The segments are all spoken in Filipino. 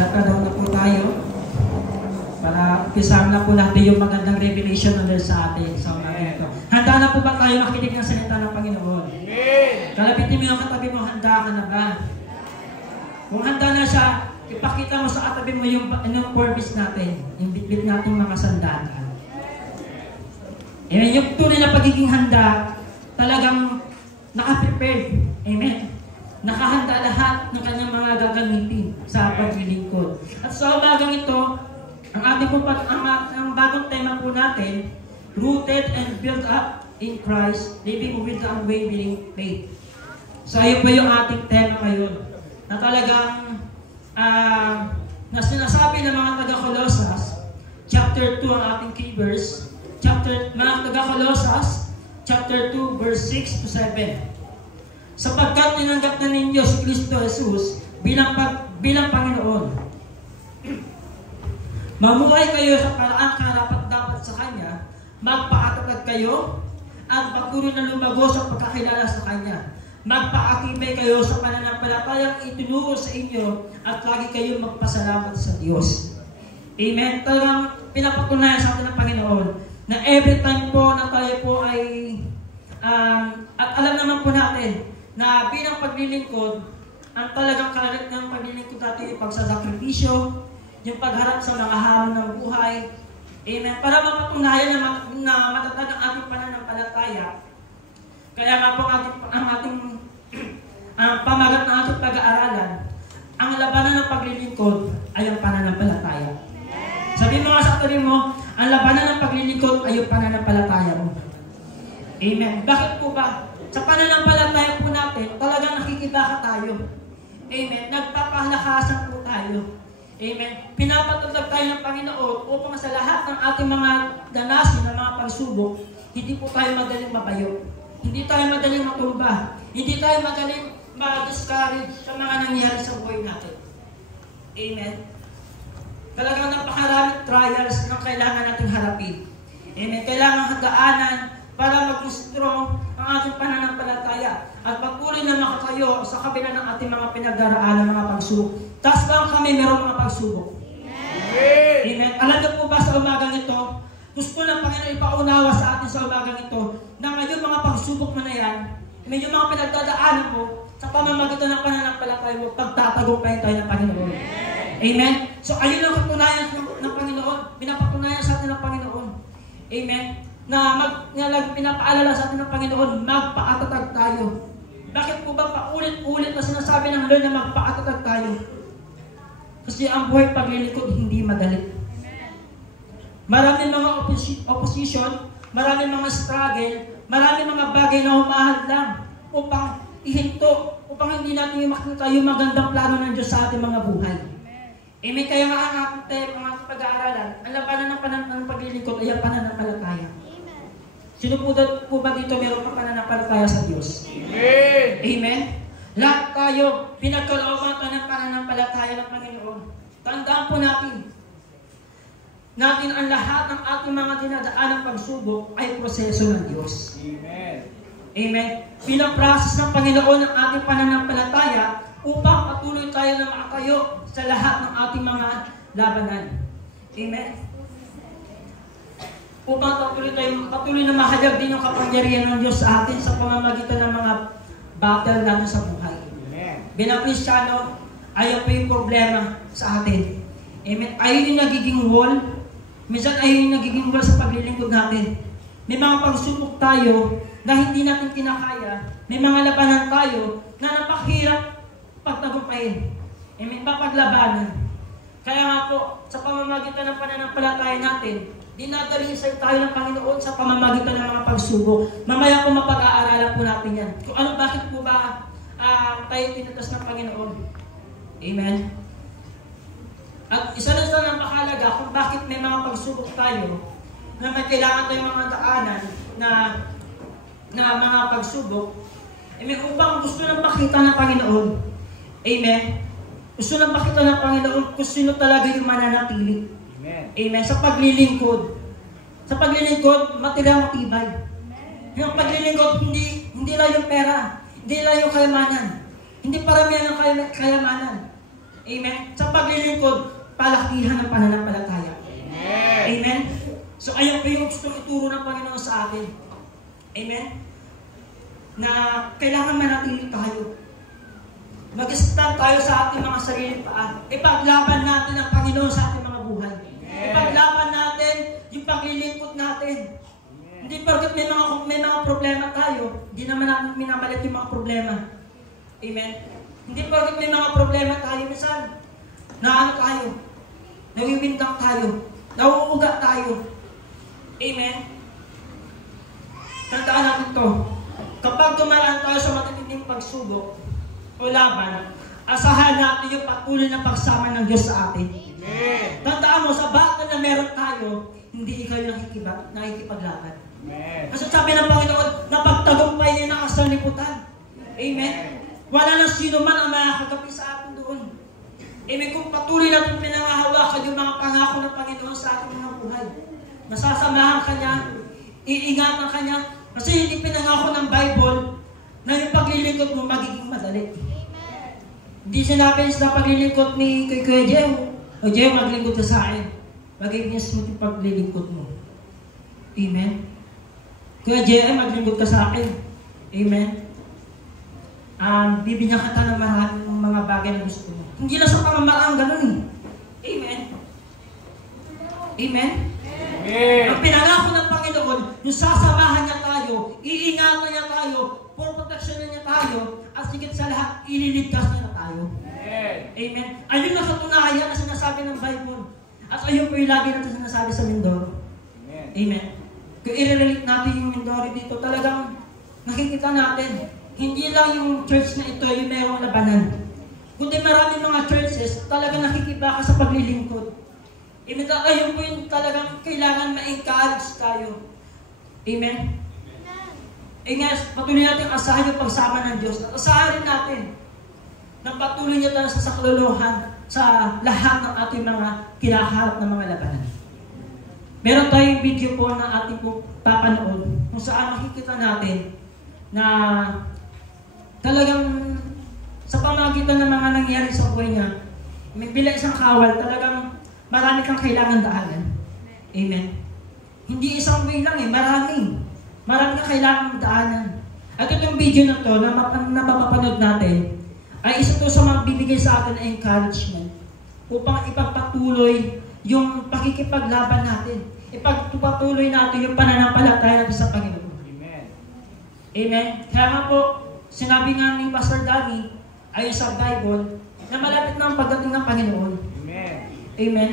Magdadalaw na po tayo para umpisahan na po natin yung magandang revelation na sa atin sa umaga ito. Handa na po ba tayo makinig ng salita ng Panginoon? Kalabitin mo yung katabi mo, handa ka na ba? Kung handa na siya, ipakita mo sa katabi mo yung purpose natin, yung bitbit nating mga sandalan. Amen. Yung tunay na pagiging handa, talagang naka-prepared. Amen. Nakahanda lahat ng kanyang mga gagamitin sa paglilingkod. At sa umagang ito, ang ating ang bagong tema po natin, rooted and built up in Christ, living with the unwavering faith. So ayun po yung ating tema ngayon, na talagang na sinasabi ng mga taga-Colossus, chapter 2 ang ating key verse, mga taga-Colossus, chapter 2, verse 6 to 7. Sapagkat tinanggap na ninyo si Kristo Jesus bilang Panginoon. Mamuhay kayo sa paraang karapat-dapat sa Kanya, magpaatatag kayo, at patuloy na lumago sa pagkakilala sa Kanya. Magpaakibay kayo sa pananampalatayang itinuro sa inyo, at lagi kayo magpasalamat sa Diyos. Amen. Talagang pinapatunayan sa atin ng Panginoon na every time po na tayo po ay at alam naman po natin na bilang paglilingkod, ang talagang kalalit ng paglilingkod natin yung pagsasakripisyo, yung pagharap sa mga hamon ng buhay. Amen. Para mapatunayan na matatag ang ating pananampalataya. Kaya nga po ang ating pamagat ng ating pag-aaralan, ang labanan ng paglilingkod ay ang pananampalataya. Sabi mo nga sa katabi mo, ang labanan ng paglilingkod ay yung pananampalataya mo. Amen. Bakit po ba? Sa pananampalataya po natin, talagang nakikibaka tayo. Amen. Nagpapalakasan po tayo. Amen. Pinapatutag tayo ng Panginoon upang sa lahat ng ating mga danasin, ng mga pagsubok, hindi po tayo madaling mabayo. Hindi tayo madaling matumba. Hindi tayo madaling ma-discourage sa mga nangyayari sa buhay natin. Amen. Talagang napakaraming trials na kailangan nating harapin. Amen. Kailangan hagaanan para mag-strong ang ating pananampalataya at patuloy na makatayo sa kabila ng ating mga pinagdaraanan, mga pagsubok. Taas lang kami mayroong mga pagsubok. Amen. Amen. Alam niyo po ba sa umagang ito, gusto ng Panginoon ipaunawa sa atin sa umagang ito na ngayon mga pagsubok mo na yan, medyo mga pinagdadaanan mo, sa pamamagitan ng pananampalataya mo, pagtatagumpayan tayo ng Panginoon. Amen. So ayun ang katunayan ng Panginoon, pinapatunayan sa atin ng Panginoon. Amen. Na pinapaalala sa atin ng Panginoon, magpaatatag tayo. Bakit po ba paulit-ulit na sinasabi ng Lord na magpaatatag tayo? Kasi ang buhay paglilingkod hindi madali. Maraming mga opposition, maraming mga struggle, maraming mga bagay na humahadlang upang ihinto, upang hindi natin makita yung magandang plano ng Diyos sa ating mga buhay. Amen. Kaya nga ang ating mga pag-aaralan, ang labanan ng paglilingkod ay ang pananampalataya. Sino po ba dito meron pa pananampalataya sa Diyos? Amen. Amen. Lahat tayo, pinagkalooban tayo ng pananampalataya ng Panginoon. Tandaan po natin ang lahat ng ating mga dinadaan ng pagsubok ay proseso ng Diyos. Amen. Amen. Pinaprocess ng Panginoon ang ating pananampalataya upang patuloy tayo na makatayo sa lahat ng ating mga labanan. Amen. Upang patuloy na mahayag din yung kapangyarihan ng Diyos sa atin sa pamamagitan ng mga battle natin sa buhay. Amen. Bilang Kristiyano, ayaw po yung problema sa atin. Amen. Ayaw yung nagiging wall. Minsan ayaw yung nagiging wall sa paglilingkod natin. May mga pagsubok tayo na hindi natin kinakaya. May mga labanan tayo na napakahirap pagtagumpayin. Amen. Papaglabanan. Kaya nga po, sa pamamagitan ng pananampalataya natin, dinadalisay tayo ng Panginoon sa pamamagitan ng mga pagsubok. Mamaya po mapag-aaralan po natin yan. Kung bakit po ba tayo tinatas ng Panginoon. Amen. At isa lang sa napakahalaga kung bakit may mga pagsubok tayo na may kailangan tayong mga daanan na mga pagsubok. Amen. Upang gusto nang makita ng Panginoon. Amen. Gusto nang makita ng Panginoon kung sino talaga yung mananatili. Amen. Amen. Sa paglilingkod. Sa paglilingkod, matira matibay. Amen. Yung paglilingkod, hindi lang yung pera. Hindi lang yung kayamanan. Hindi paramihan ng kayamanan. Amen? Sa paglilingkod, palakihan ng pananampalataya. Amen. Amen? So ayun po yung gustong ituro ng Panginoon sa atin. Amen? Na kailangan manatili tayo. Mag-stand tayo sa ating mga sariling paa. Ipaglaban natin ang Panginoon sa ating mga buhay. Ipaglaban natin yung paglilingkod natin. Hindi porket may mga problema tayo, hindi naman natin minamalit yung mga problema. Amen? Hindi porket may mga problema tayo, minsan, tayo, nawiwindang tayo, nauuga tayo. Amen? Tandaan natin ito. Kapag dumaraan tayo sa matitinding pagsubok o laban, asahan natin yung patuloy na pagsama ng Diyos sa atin. Amen. Tandaan mo, sa battle na meron tayo, hindi ikaw yung nakikipaglaban. Amen. Kasi sabi ng Panginoon, napagtagumpay niya ng kasaliputan. Amen? Wala na sino man ang makakagapi sa atin doon. Amen? Kung patuloy natin pinangahawakan yung mga pangako ng Panginoon sa ating mga buhay, masasamahan ka niya, iingatan ka niya, kasi hindi pinangako ng Bible na yung paglilingkod mo magiging madali. Hindi sinabi sa paglilingkod ni Kuya Jem, o Jem, maglingkod ka sa akin. Magiging smooth yung paglilingkod mo. Amen? Kuya Jem, maglingkod ka sa akin. Amen? Bibigyan ka ng maraming mga bagay na gusto mo. Hindi lang sa pamamaraan, ganun eh. Amen? Amen? Amen. Ang pinangako ng Panginoon, yung sasamahan niya tayo, iingatan niya tayo, for protection niya tayo, at sigit sa lahat, ililigtas niya na tayo. Amen. Amen? Ayun na katunayan na sinasabi ng Bible. At ayun po yung lagi natin sinasabi sa Mindoro. Amen. Amen? Kung i-relate natin yung Mindoro dito, talagang nakikita natin, hindi lang yung church na ito yung mayroong labanan. Kundi maraming mga churches, talagang nakikibaka sa paglilingkod. Ayun po yung talagang kailangan ma-encourage tayo. Amen? Patuloy natin asahan yung pagsama ng Diyos. At asahan rin natin na patuloy niya tayo sa saklolohan sa lahat ng ating mga kinaharap na mga labanan. Meron tayong video po na ating po papanood kung saan makikita natin na talagang sa pamagitan ng mga nangyari sa buhay niya, may bilang isang kawal, talagang marami kang kailangan daanan. Amen. Hindi isang way lang marami. Marami kang kailangan daanan. At itong video na to na mapapanood natin, ay isa to sa magbibigay sa atin ng encouragement upang ipagpatuloy yung pakikipaglaban natin. Ipagpatuloy natin yung pananampalataya natin sa Panginoon. Amen. Amen. Kaya nga po, sinabi nga ni Pastor Danny, ayon sa Bible, na malapit na ang pagdating ng Panginoon. Amen. Amen.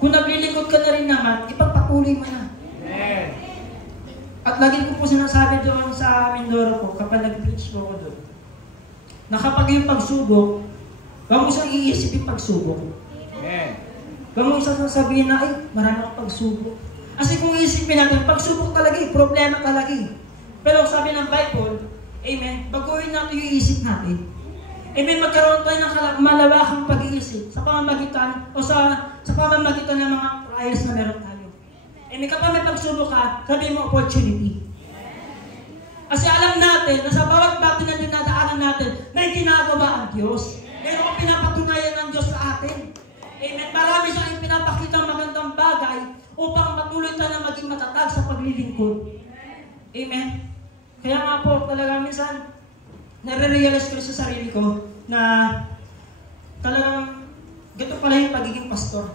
Kung naglilingkod ka na rin naman, ipagpatuloy mo na. Amen. At lagi ko po sinasabi doon sa Mindoro po, kapag nag-preach po ko doon, na kapag yung pagsubok, huwag mo siyang iisip yung pagsubok. Amen. Huwag mo siyang sasabihin na, ay, marami akong pagsubok. Kasi kung iisipin natin, pagsubok talaga problema talaga Pero sabi ng Bible, amen, baguhin natin yung isip natin. Amen, magkaroon tayo ng malawakang pag-iisip sa pamamagitan o sa pamamagitan ng mga trials na meron tayo. Amen, kapag may pagsubok ka, sabihin mo opportunity. Kasi alam natin na sa bawat battle na dinadaanan natin, may ginagawa ang Diyos. Meron kang pinapatunayan ng Diyos sa atin. Amen, marami siyang pinapakita magandang bagay upang patuloy tayo na maging matatag sa paglilingkod. Amen. Kaya nga po, talaga minsan, nare-realize ko sa sarili ko na talagang ganito pala yung pagiging pastor.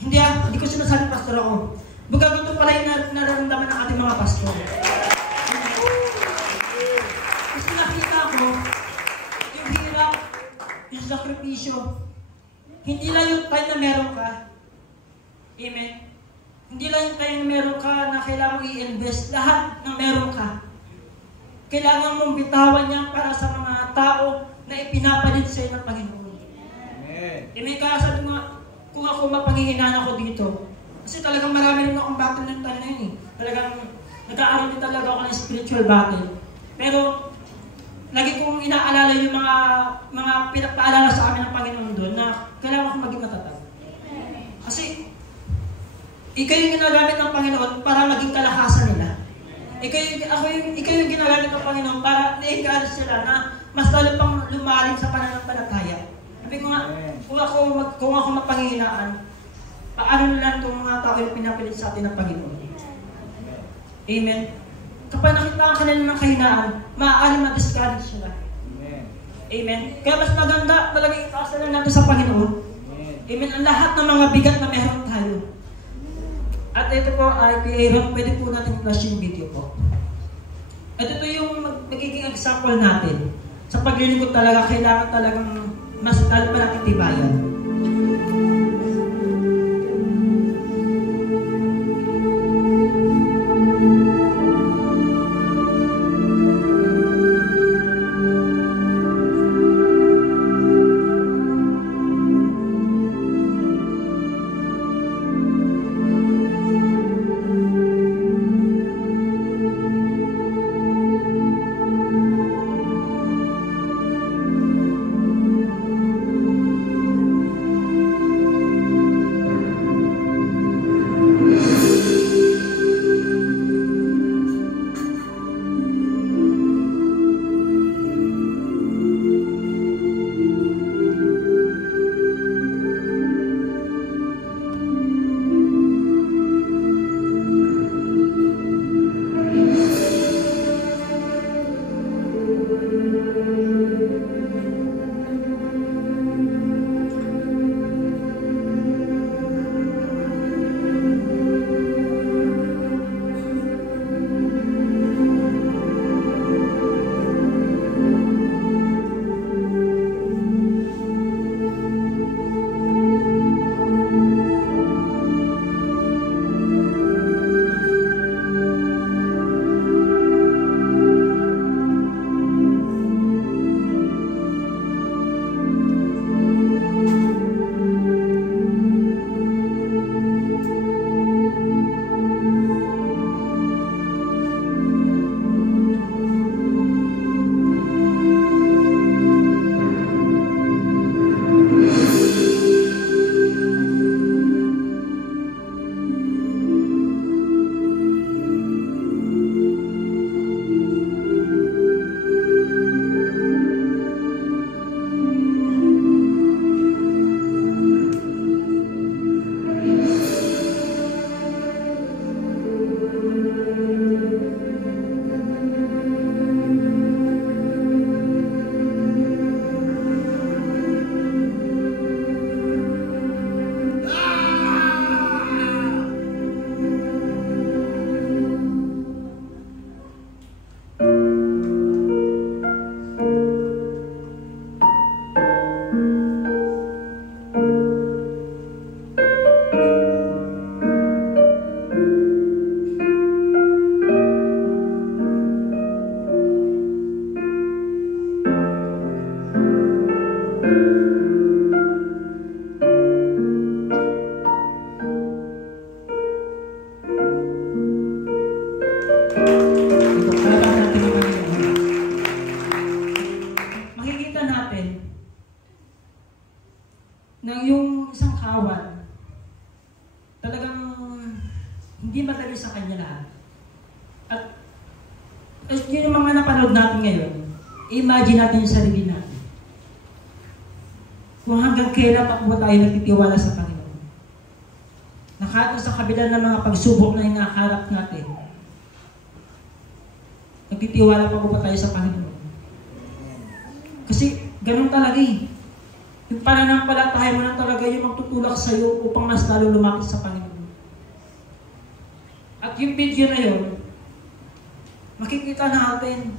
Hindi ko sinasabi pastor ako. Baga ganito pala yung nararamdaman ng ating mga pastor. Kasi nakita ko, yung hirap, yung sakripisyo, hindi lang yung time na meron ka. Amen. Hindi lang yung time na meron ka na kailangan i-invest. Lahat ng meron ka. Kailangan mong bitawan niya para sa mga tao na ipinapalit sa iyo ng Panginoon. Amen. Amen. Kaya sabi mo, kung ako mapanghihinaan ako dito, kasi talagang marami rin akong battle ng time na yun Talagang nag-aaral din talaga ako ng spiritual battle. Pero, lagi kong inaalala yung mga pinapaalala sa amin ng Panginoon doon na kailangan akong maging matatag. Kasi, ikaw yung ginagamit ng Panginoon para maging kalakasan nila. Ikaw yung ginagamit ng Panginoon para na-encourage sila na mas lalo pang lumalim sa pananampalataya. Sabi ko nga, kung ako mapanghinaan, paano na lang itong mga tao yung pinapilit sa atin ng Panginoon? Amen. Kapag nakita ka nila ng kahinaan, maaaring ma-discourage sila. Amen. Kaya mas maganda talaga itaas na lang natin sa Panginoon. Amen. Ang lahat ng mga bigat na meron tayo. At ito po ay pwede po natin flash yung video po. At ito yung magiging example natin. Sa paglilingkod talaga, kailangan talagang mas talo pa natin tibayan. na yung isang kawan, talagang hindi madali sa kanya lahat. At yun yung mga napanood natin ngayon, imagine natin yung sarili natin. Kung hanggang kailan pa po tayo nagtitiwala sa Panginoon. Nakata sa kabila ng mga pagsubok na hinaharap natin, nagtitiwala pa po tayo sa Panginoon. Kasi ganun talaga eh. Yung pananampalataya mo na talaga yung magtutulak sa iyo upang mas lalo lumapit sa Panginoon. At yung video na yun, makikita natin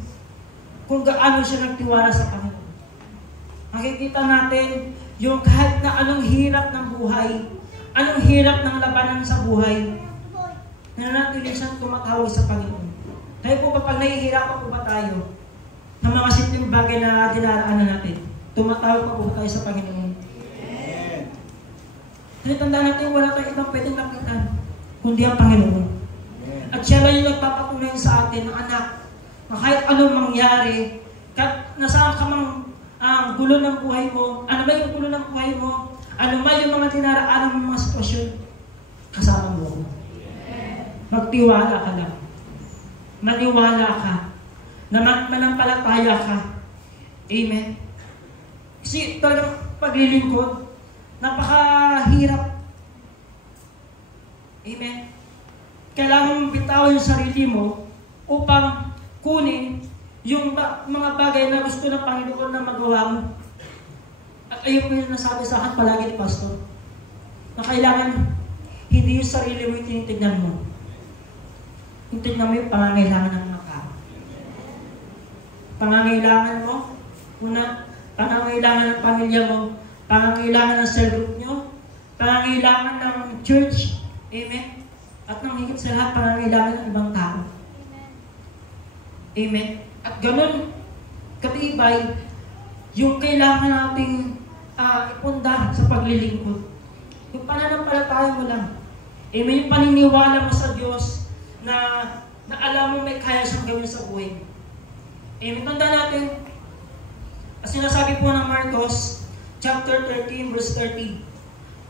kung gaano siya nagtiwala sa Panginoon. Makikita natin yung kahit na anong hirap ng buhay, anong hirap ng labanan sa buhay, nananatili siyang tumatawag sa Panginoon. Tayo po ba pag nahihirapan po ba tayo ng mga simpleng bagay na dinaraanan natin, tumatawag pa po tayo sa Panginoon? Amen. Tandaan natin, wala tayong ibang pwedeng lapitan kundi ang Panginoon. At siya lang yung nagpapatunay sa atin ng anak na kahit anong mangyari, kahit nasaan ka mang gulo ng buhay mo, ano ba yung gulo ng buhay mo, ano ba yung mga dinaraanan ng mga sitwasyon, kasama mo ako. Magtiwala ka lang. Maniwala ka. Na manampalataya ka. Amen. Kasi talagang paglilingkod. Napakahirap. Amen. Kailangan mong bitawan yung sarili mo upang kunin yung mga bagay na gusto ng Panginoon na magawa mo. At ayun po yung nasabi sa akin palagi ni Pastor, na kailangan hindi yung sarili mo yung tinitignan mo. Yung tignan mo yung pangangailangan ng mga tao. Pangangailangan mo, una, pangangailangan ng pamilya mo, pangangailangan ng cell group nyo, pangangailangan ng church, amen? At nang higit sa lahat, pangangailangan ng ibang tao. Amen? At ganun, katibay, yung kailangan nating ipunda sa paglilingkod. Yung pananampalataya mo lang. Amen? Yung paniniwala mo sa Diyos na alam mo may kaya siyang gawin sa buhay. Amen? Tanda natin, sinasabi po ng Marcos, chapter 13, verse 30,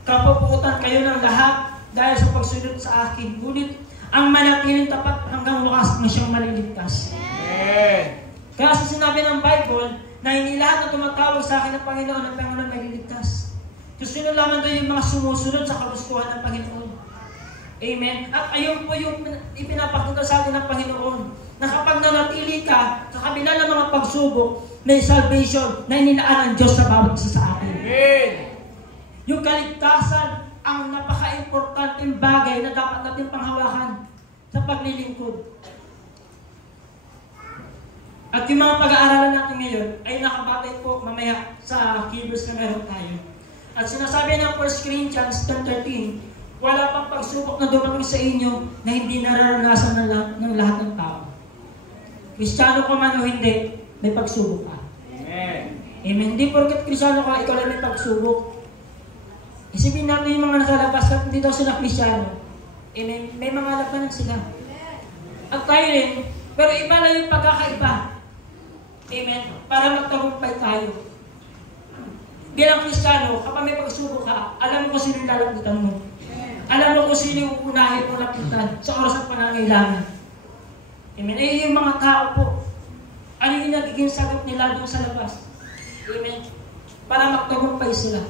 kapapuutan kayo ng lahat dahil sa pagsunod sa akin, ngunit ang manatiling tapat hanggang wakas na siyang maliligtas. Amen. Kaya sa sinabi ng Bible, na hindi lahat na tumatawag sa akin ng Panginoon maliligtas. Gusto nyo lamang doon yung mga sumusunod sa kagustuhan ng Panginoon. Amen? At ayun po yung ipinapakita sa atin ng Panginoon, na kapag nanatili ka sa kabila ng mga pagsubok, may salvation na inilaan ng Diyos sa bawat isa sa atin. Amen. Yung kaligtasan, ang napaka-importanteng bagay na dapat natin panghawakan sa paglilingkod. At yung mga pag-aaralan natin ngayon ay nakabatay po mamaya sa keywords na meron tayo. At sinasabi ng 1 Corinthians 10:13, wala pang pagsubok na dumating sa inyo na hindi nararanasan ng lahat ng tao. Kristiyano ka man o hindi, may pagsubok ka. Amen. Amen. Hindi porket Kristiyano ka, ikaw lang may pagsubok. Isipin natin yung mga nasa labas at hindi daw sila Kristiyano. Amen. May mga labanan sila. At tayo rin, pero iba lang yung pagkakaiba. Amen. Para magtagumpay tayo. Bilang Kristiyano, kapag may pagsubok ka, alam mo kung sino yung lalapitan mo. Alam mo kung sino yung unahin mo lapitan sa oras ng pangangailangan. Amen. Eh, yung mga tao po, ano yung nagiging sagot nila doon sa labas? Amen. Para magtagumpay sila.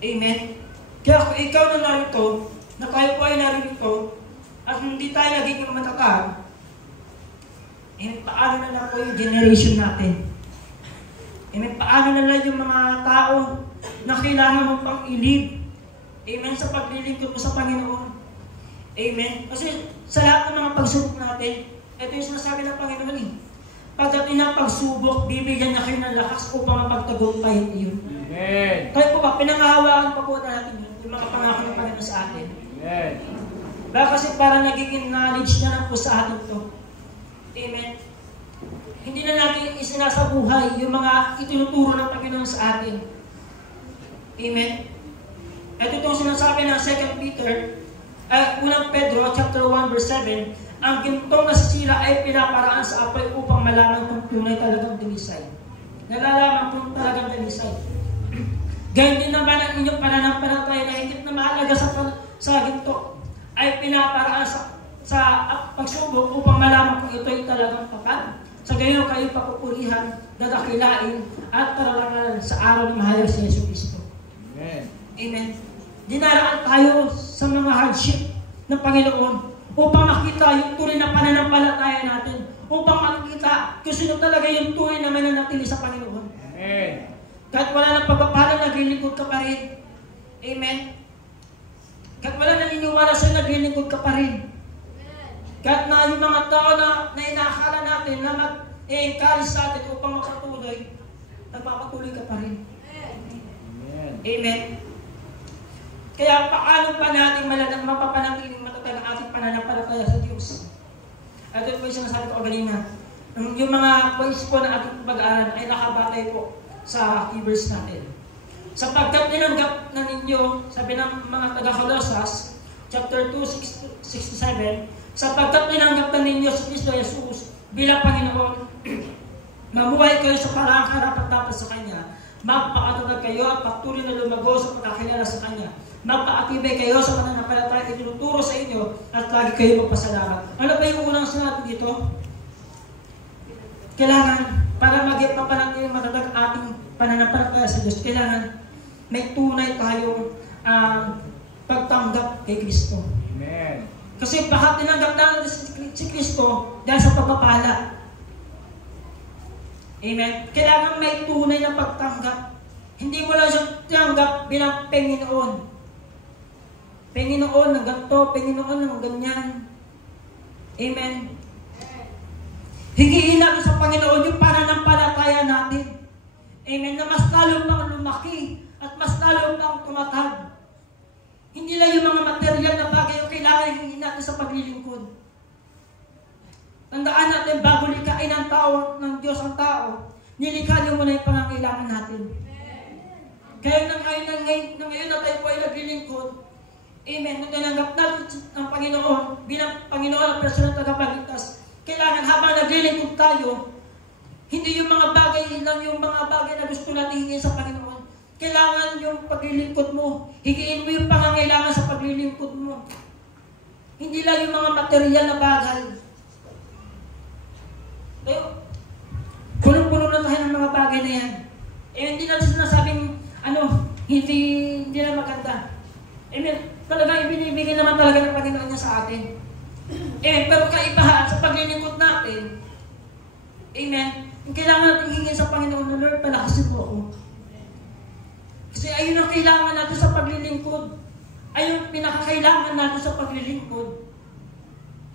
Amen. Kaya kung ikaw na narito, na kayo po ay narito, at hindi tayo nagiging matatag, paano na lang po yung generation natin? Paano na lang yung mga tao na kailangan mo pang ilib? Amen. Sa paglilingkod mo sa Panginoon. Amen. Kasi sa lahat ng mga pagsubok natin, ito yung sinasabi ng Panginoon eh. Pagdating ng pagsubok, bibigyan niya kayo ng lakas upang mapagtagumpay iyon. Amen. Kaya po ba, pinangahawakan pa po natin yun, yung mga pangako ng Panginoon sa atin. Amen. Baka kasi parang nagiging knowledge na lang po sa atin to. Amen. Hindi na natin isinasabuhay yung mga itinuturo ng Panginoon sa atin. Amen. Ito itong sinasabi ng 2 Peter, unang Pedro, chapter 1, verse 7, ang gintong nasisira ay pinaparaan sa apoy upang malaman kung tunay talagang dinisay. Nalalaman kung talagang dinisay. Gayun din naman ang inyong pananampalataya na higit na mahalaga sa ginto ay pinaparaan sa pagsubok upang malaman kung ito ay talagang tapat. Sa gayon kayo papupurihan, dadakilain, at pararangalan sa araw ng mahayag si Yesu Cristo. Amen. Amen. Dinaraan tayo sa mga hardship ng Panginoon upang makita yung tunay na pananampalataya natin. Upang makita kung sino talaga yung tunay na mananatili sa Panginoon. Amen. Kahit wala nang pagpapala, naglilingkod ka pa rin. Amen. Kahit wala naniniwala sa'yo, naglilingkod ka pa rin. Kahit na yung mga tao na inaakala natin na mag-encourage sa atin upang makatuloy, nagpapatuloy ka pa rin. Amen. Amen. Kaya paano pa natin mapapanatiling matatag ang ating pananampalataya sa Diyos? At ito po yung sinasabi ko kanina. Yung mga points po na ating pag-aaral ay nakabatay po sa keywords natin. Sapagkat tinanggap na ninyo, sabi ng mga taga-Colosas, chapter 2, 6-7, sapagkat tinanggap na ninyo si Kristo Jesus bilang Panginoon, mamuhay kayo sa parang karapat-dapat sa Kanya, magpakatatag kayo at patuloy na lumago sa pagkakilala sa Kanya, magpaatibay kayo sa pananampalataya itinuturo sa inyo at lagi kayo magpasalamat. Ano ba yung unang sinabi dito? Kailangan para mapanatiling matatag ating pananampalataya sa Diyos, kailangan may tunay tayong pagtanggap kay Kristo. Amen. Kasi baka tinanggap natin si Kristo dahil sa pagpapala. Amen? Kailangan may tunay na pagtanggap. Hindi mo lang siya tinanggap bilang Panginoon. Panginoon ng ganito, Panginoon ng ganyan. Amen? Higiin natin sa Panginoon yung pananampalataya natin. Amen? Na mas lalo pang lumaki at mas lalo pang tumatag. Hindi lang yung mga material na bagay yung kailangan hingin natin sa paglilingkod. Tandaan natin, bago likain ang tao, ng Diyos ang tao, nilikha niyo muna yung pangangailangan natin. Kaya na ngayon na tayo po ay naglilingkod, amen, nung tinanggap natin ang Panginoon, bilang Panginoon ang personal tagapagligtas, kailangan habang naglilingkod tayo, hindi yung mga bagay lang yung mga bagay na gusto natin hingin sa Panginoon. Kailangan yung paglilingkod mo, higiin mo yung pangangailangan sa paglilingkod mo. Hindi lang yung mga material na bagay. Kaya, punong-puno na tayo ng mga bagay na yan. Hindi natin sinasabing, hindi na maganda. Talaga ibinibigay naman talaga ng Panginoon niya sa atin. Pero kaibahan sa paglilingkod natin, amen, kailangan natin hingin sa Panginoon na, Lord, palakasin mo ako. Kasi ayun ang kailangan natin sa paglilingkod. Ayun ang pinakakailangan natin sa paglilingkod.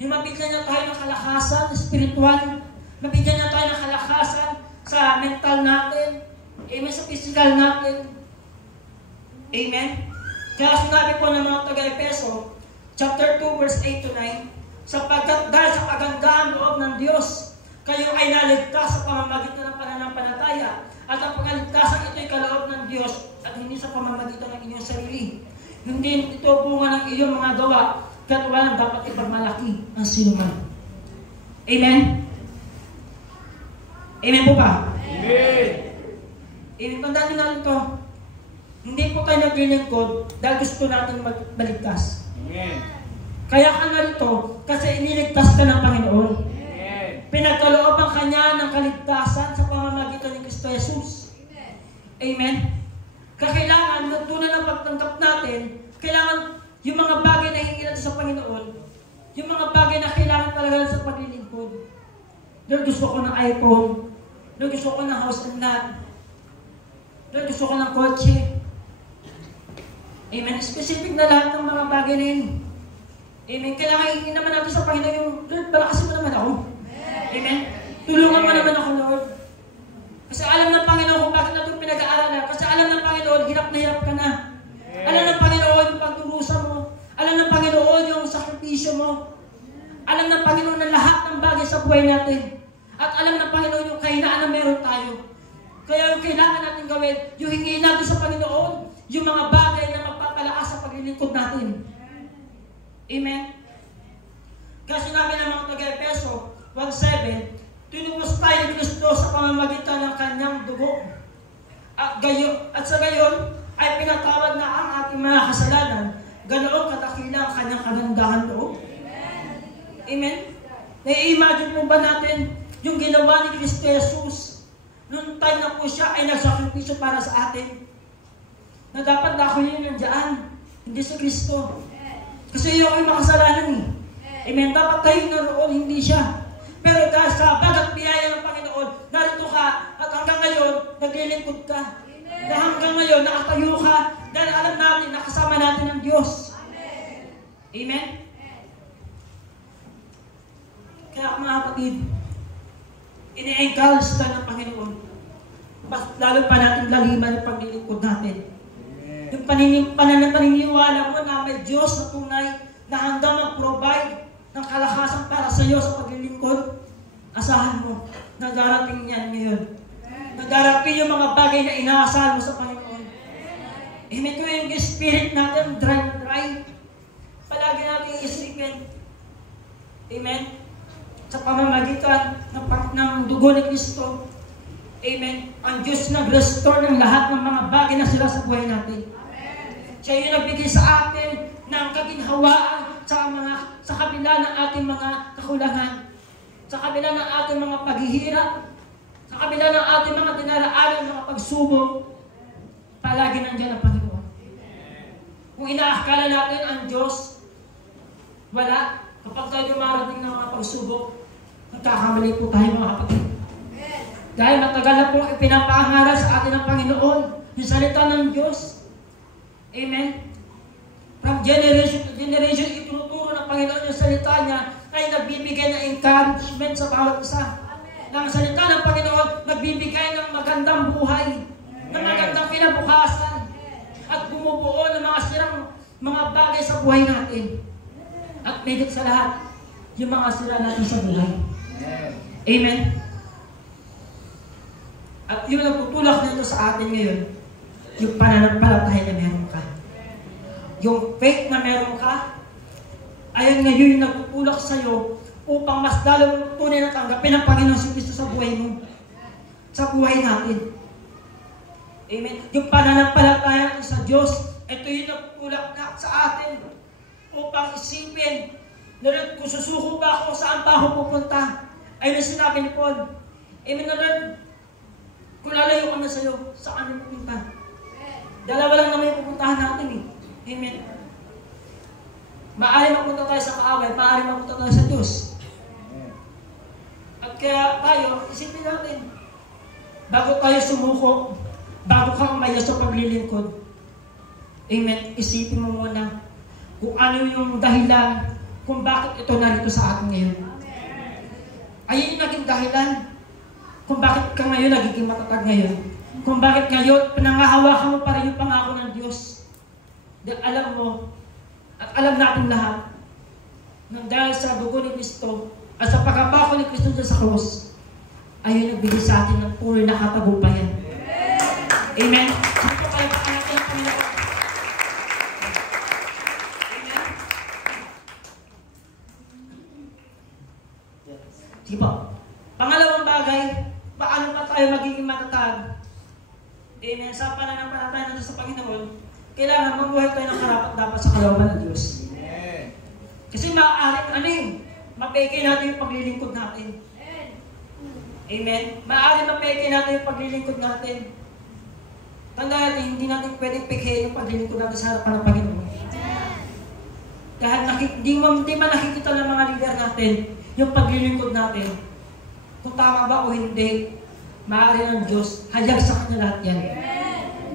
Yung mabigyan niya tayo ng kalakasan, spiritual. Mabigyan niya tayo ng kalakasan sa mental natin. Amen, sa physical natin. Amen. Kaya sinabi po ng mga taga-Efeso, chapter 2, verse 8 to 9, sapagkat dahil sa kagandahan loob ng Diyos, kayo ay naligtas sa pamamagitan ng pananampalataya, at ang pangligtasan ito'y kaloob ng Diyos at hindi sa pamamagitan ng inyong sarili. Hindi ito bunga ng iyong mga gawa, kaya't walang dapat ipagmalaki ang sinuman. Amen? Amen po ba? Amen. Amen. Tandaan nyo natin ito. Hindi po tayo naglilingkod dahil gusto natin magbaligtas. Amen. Kaya ka narito kasi iniligtas ka ng Panginoon. Amen. Pinagkalooban ka niya ng kaligtasan sa pamamagitan ni Kristo Jesus. Amen. Kailangan, tunay na pagtanggap natin, kailangan yung mga bagay na hingin natin sa Panginoon, yung mga bagay na kailangan talaga sa paglilingkod. Lord, gusto ko ng iPhone. Lord, gusto ko ng house and land. Lord, gusto ko ng kotse. Amen. Specific na lahat ng mga bagay na yun. Amen. Kailangan hingin naman natin sa Panginoon yung, Lord, palakasin mo naman ako. Amen. Tulungan mo naman ako, Lord. Kasi alam ng Panginoon kung bakit natin pinag-aaralan. Kasi alam ng Panginoon, hirap na hirap ka na. Alam ng Panginoon yung pagturusan mo. Alam ng Panginoon yung sakripisyo mo. Alam ng Panginoon na lahat ng bagay sa buhay natin. At alam ng Panginoon yung kahinaan na meron tayo. Kaya yung kailangan natin gawin, yung hingin natin sa Panginoon, yung mga bagay na magpapalakas sa paglilingkod natin. Amen? Kaya sinabi ng mga taga-Efeso 1:7, tinubos tayo ni Kristo sa pamamagitan ng kanyang dugo. At sa gayon ay pinatawad na ang ating mga kasalanan. Ganoon katakila ang kanyang kagandahan loob. Amen? Nai-imagine mo ba natin yung ginawa ni Kristo Jesus noong time na po siya ay nagsakripisyo para sa atin? Na dapat na ako yun nandiyan, hindi si Kristo. Kasi yung ay makasalanan eh. Amen? Dapat tayo naroon, hindi siya. Pero dahil sa bagat biyaya ng Panginoon, narito ka at hanggang ngayon, naglilingkod ka. Na hanggang ngayon, nakatayo ka dahil alam natin, nakasama natin ang Diyos. Amen? Kaya mga kapatid, ini-encourage tayo ng Panginoon. Mas lalo pa natin laliman yung paglilingkod natin. Yung paniniwala mo na may Diyos na tunay na handang mag-provide ng kalakasan para sa iyo sa paglilingkod, asahan mo na darating yan ngayon. Na darating yung mga bagay na inaasahan mo sa Panginoon. Amen. Kung yung spirit natin, dry na dry, palagi natin isipin. Amen. Sa pamamagitan ng dugo ni Kristo. Amen. Ang Diyos nag-restore ng lahat ng mga bagay na sila sa buhay natin. Siya yung nagbigay sa atin ng kaginhawaan sa kabila ng ating mga kakulangan, sa kabila ng ating mga paghihirap, sa kabila ng ating mga dinaraanan, mga pagsubok, palagi nandiyan ang Panginoon. Kung inaakala natin ang Diyos, wala. Kapag tayo dumarating ng mga pagsubok, nagkakamali po tayo mga kapatid. Dahil matagal na po ipinapahangaral sa atin ng Panginoon, yung salita ng Diyos. Amen? From generation to generation, itinuturo ng Panginoon yung salita niya ay nagbibigay ng encouragement sa bawat isa. Ang salita ng Panginoon, nagbibigay ng magandang buhay, ng magandang kinabukasan, at bumubuo ng mga sirang mga bagay sa buhay natin. At medit sa lahat, yung mga sira natin sa buhay. Amen? At yung nagtutulak nito sa atin ngayon, yung pananampalataya na meron ka. Yung faith na meron ka, ayun ngayon yung nagtutulak sa'yo upang mas lalo tunay na tanggapin ang Panginoon si Kristo sa buhay mo. Sa buhay natin. Amen? Yung pananampalataya natin sa Diyos, ito yung nagtutulak na sa atin upang isipin na Lord, kung susuko ba ako, saan ba ako pupunta? Ayun ang sinabi ni Paul. Amen na Lord, kung lalayo ka na sa'yo, saan mo pupunta? Dalawa lang naman yung pupuntahan natin eh. Amen. Maaari mapunta tayo sa kaaway, maaari mapunta tayo sa Diyos. At kaya tayo, isipin natin, bago tayo sumuko, bago kang umayo sa paglilingkod, amen, isipin mo muna kung ano yung dahilan kung bakit ito narito sa atin ngayon. Ayun yung naging dahilan kung bakit ka ngayon nagiging matatag ngayon. Kung bakit ngayon pinangahawakan mo pa rin yung pangako ng Diyos. Dahil alam mo, at alam natin lahat, na dahil sa dugo ni Kristo, at sa pagkabako ni Kristo sa krus, ayun nagbigay sa atin ng tunay na katagumpayan. Amen? Dito kayo pa natin ang Panginoon. Amen? Sige po. Pangalawang bagay, paano pa tayo magiging matatag? Amen? Sa pananampalataya natin sa Panginoon, kailangan mabuhay tayo ng karapat-dapat sa kalooban ng Diyos. Kasi maaaring mapeke natin yung paglilingkod natin. Amen? Maaaring mapeke natin yung paglilingkod natin. Tandaan natin, hindi natin pwedeng pekehin yung paglilingkod natin sa harapan ng Panginoon. Dahil di man nakikita ng mga leader natin yung paglilingkod natin. Kung tama ba o hindi, maaari ng Diyos, hayag sa Kanya lahat yan.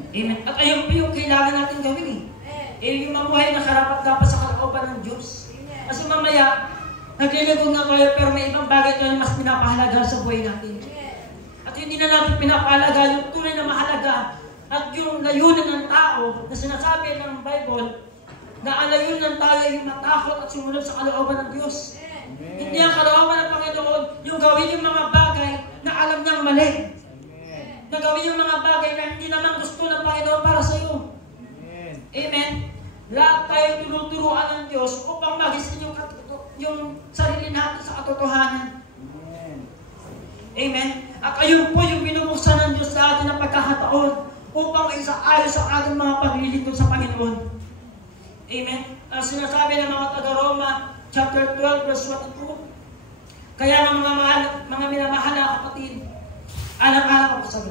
Amen. At ayun po yung kailangan natin gawin eh. Yung mamuhay na karapat-dapat sa kalooban ng Diyos. Kasi mamaya, naglilingkod nga tayo pero may ibang bagay tayo mas pinapahalaga sa buhay natin. At hindi na natin pinapahalaga yung tunay na mahalaga at yung layunan ng tao na sinasabi ng Bible na ang layunan ng tao ay yung matakot at sumunod sa kalooban ng Diyos. Hindi ang kalooban ng Panginoon yung gawin yung mga bagay na alam niyang mali. Na gawin yung mga bagay na hindi naman gusto ng Panginoon para sa iyo. Amen. Lahat tayo tinuturuan ng Diyos upang magising yung sarili natin sa katotohanan. Amen. At ayun po yung binubuksan ng Diyos sa atin ng pagkakataon upang isaayos sa ating mga paglilingkod sa Panginoon. Amen. Ang sinasabi ng mga taga-Roma, chapter 12, verse 1 and 2. Kaya mga minamahal na kapatid, alang-alang ako sabi.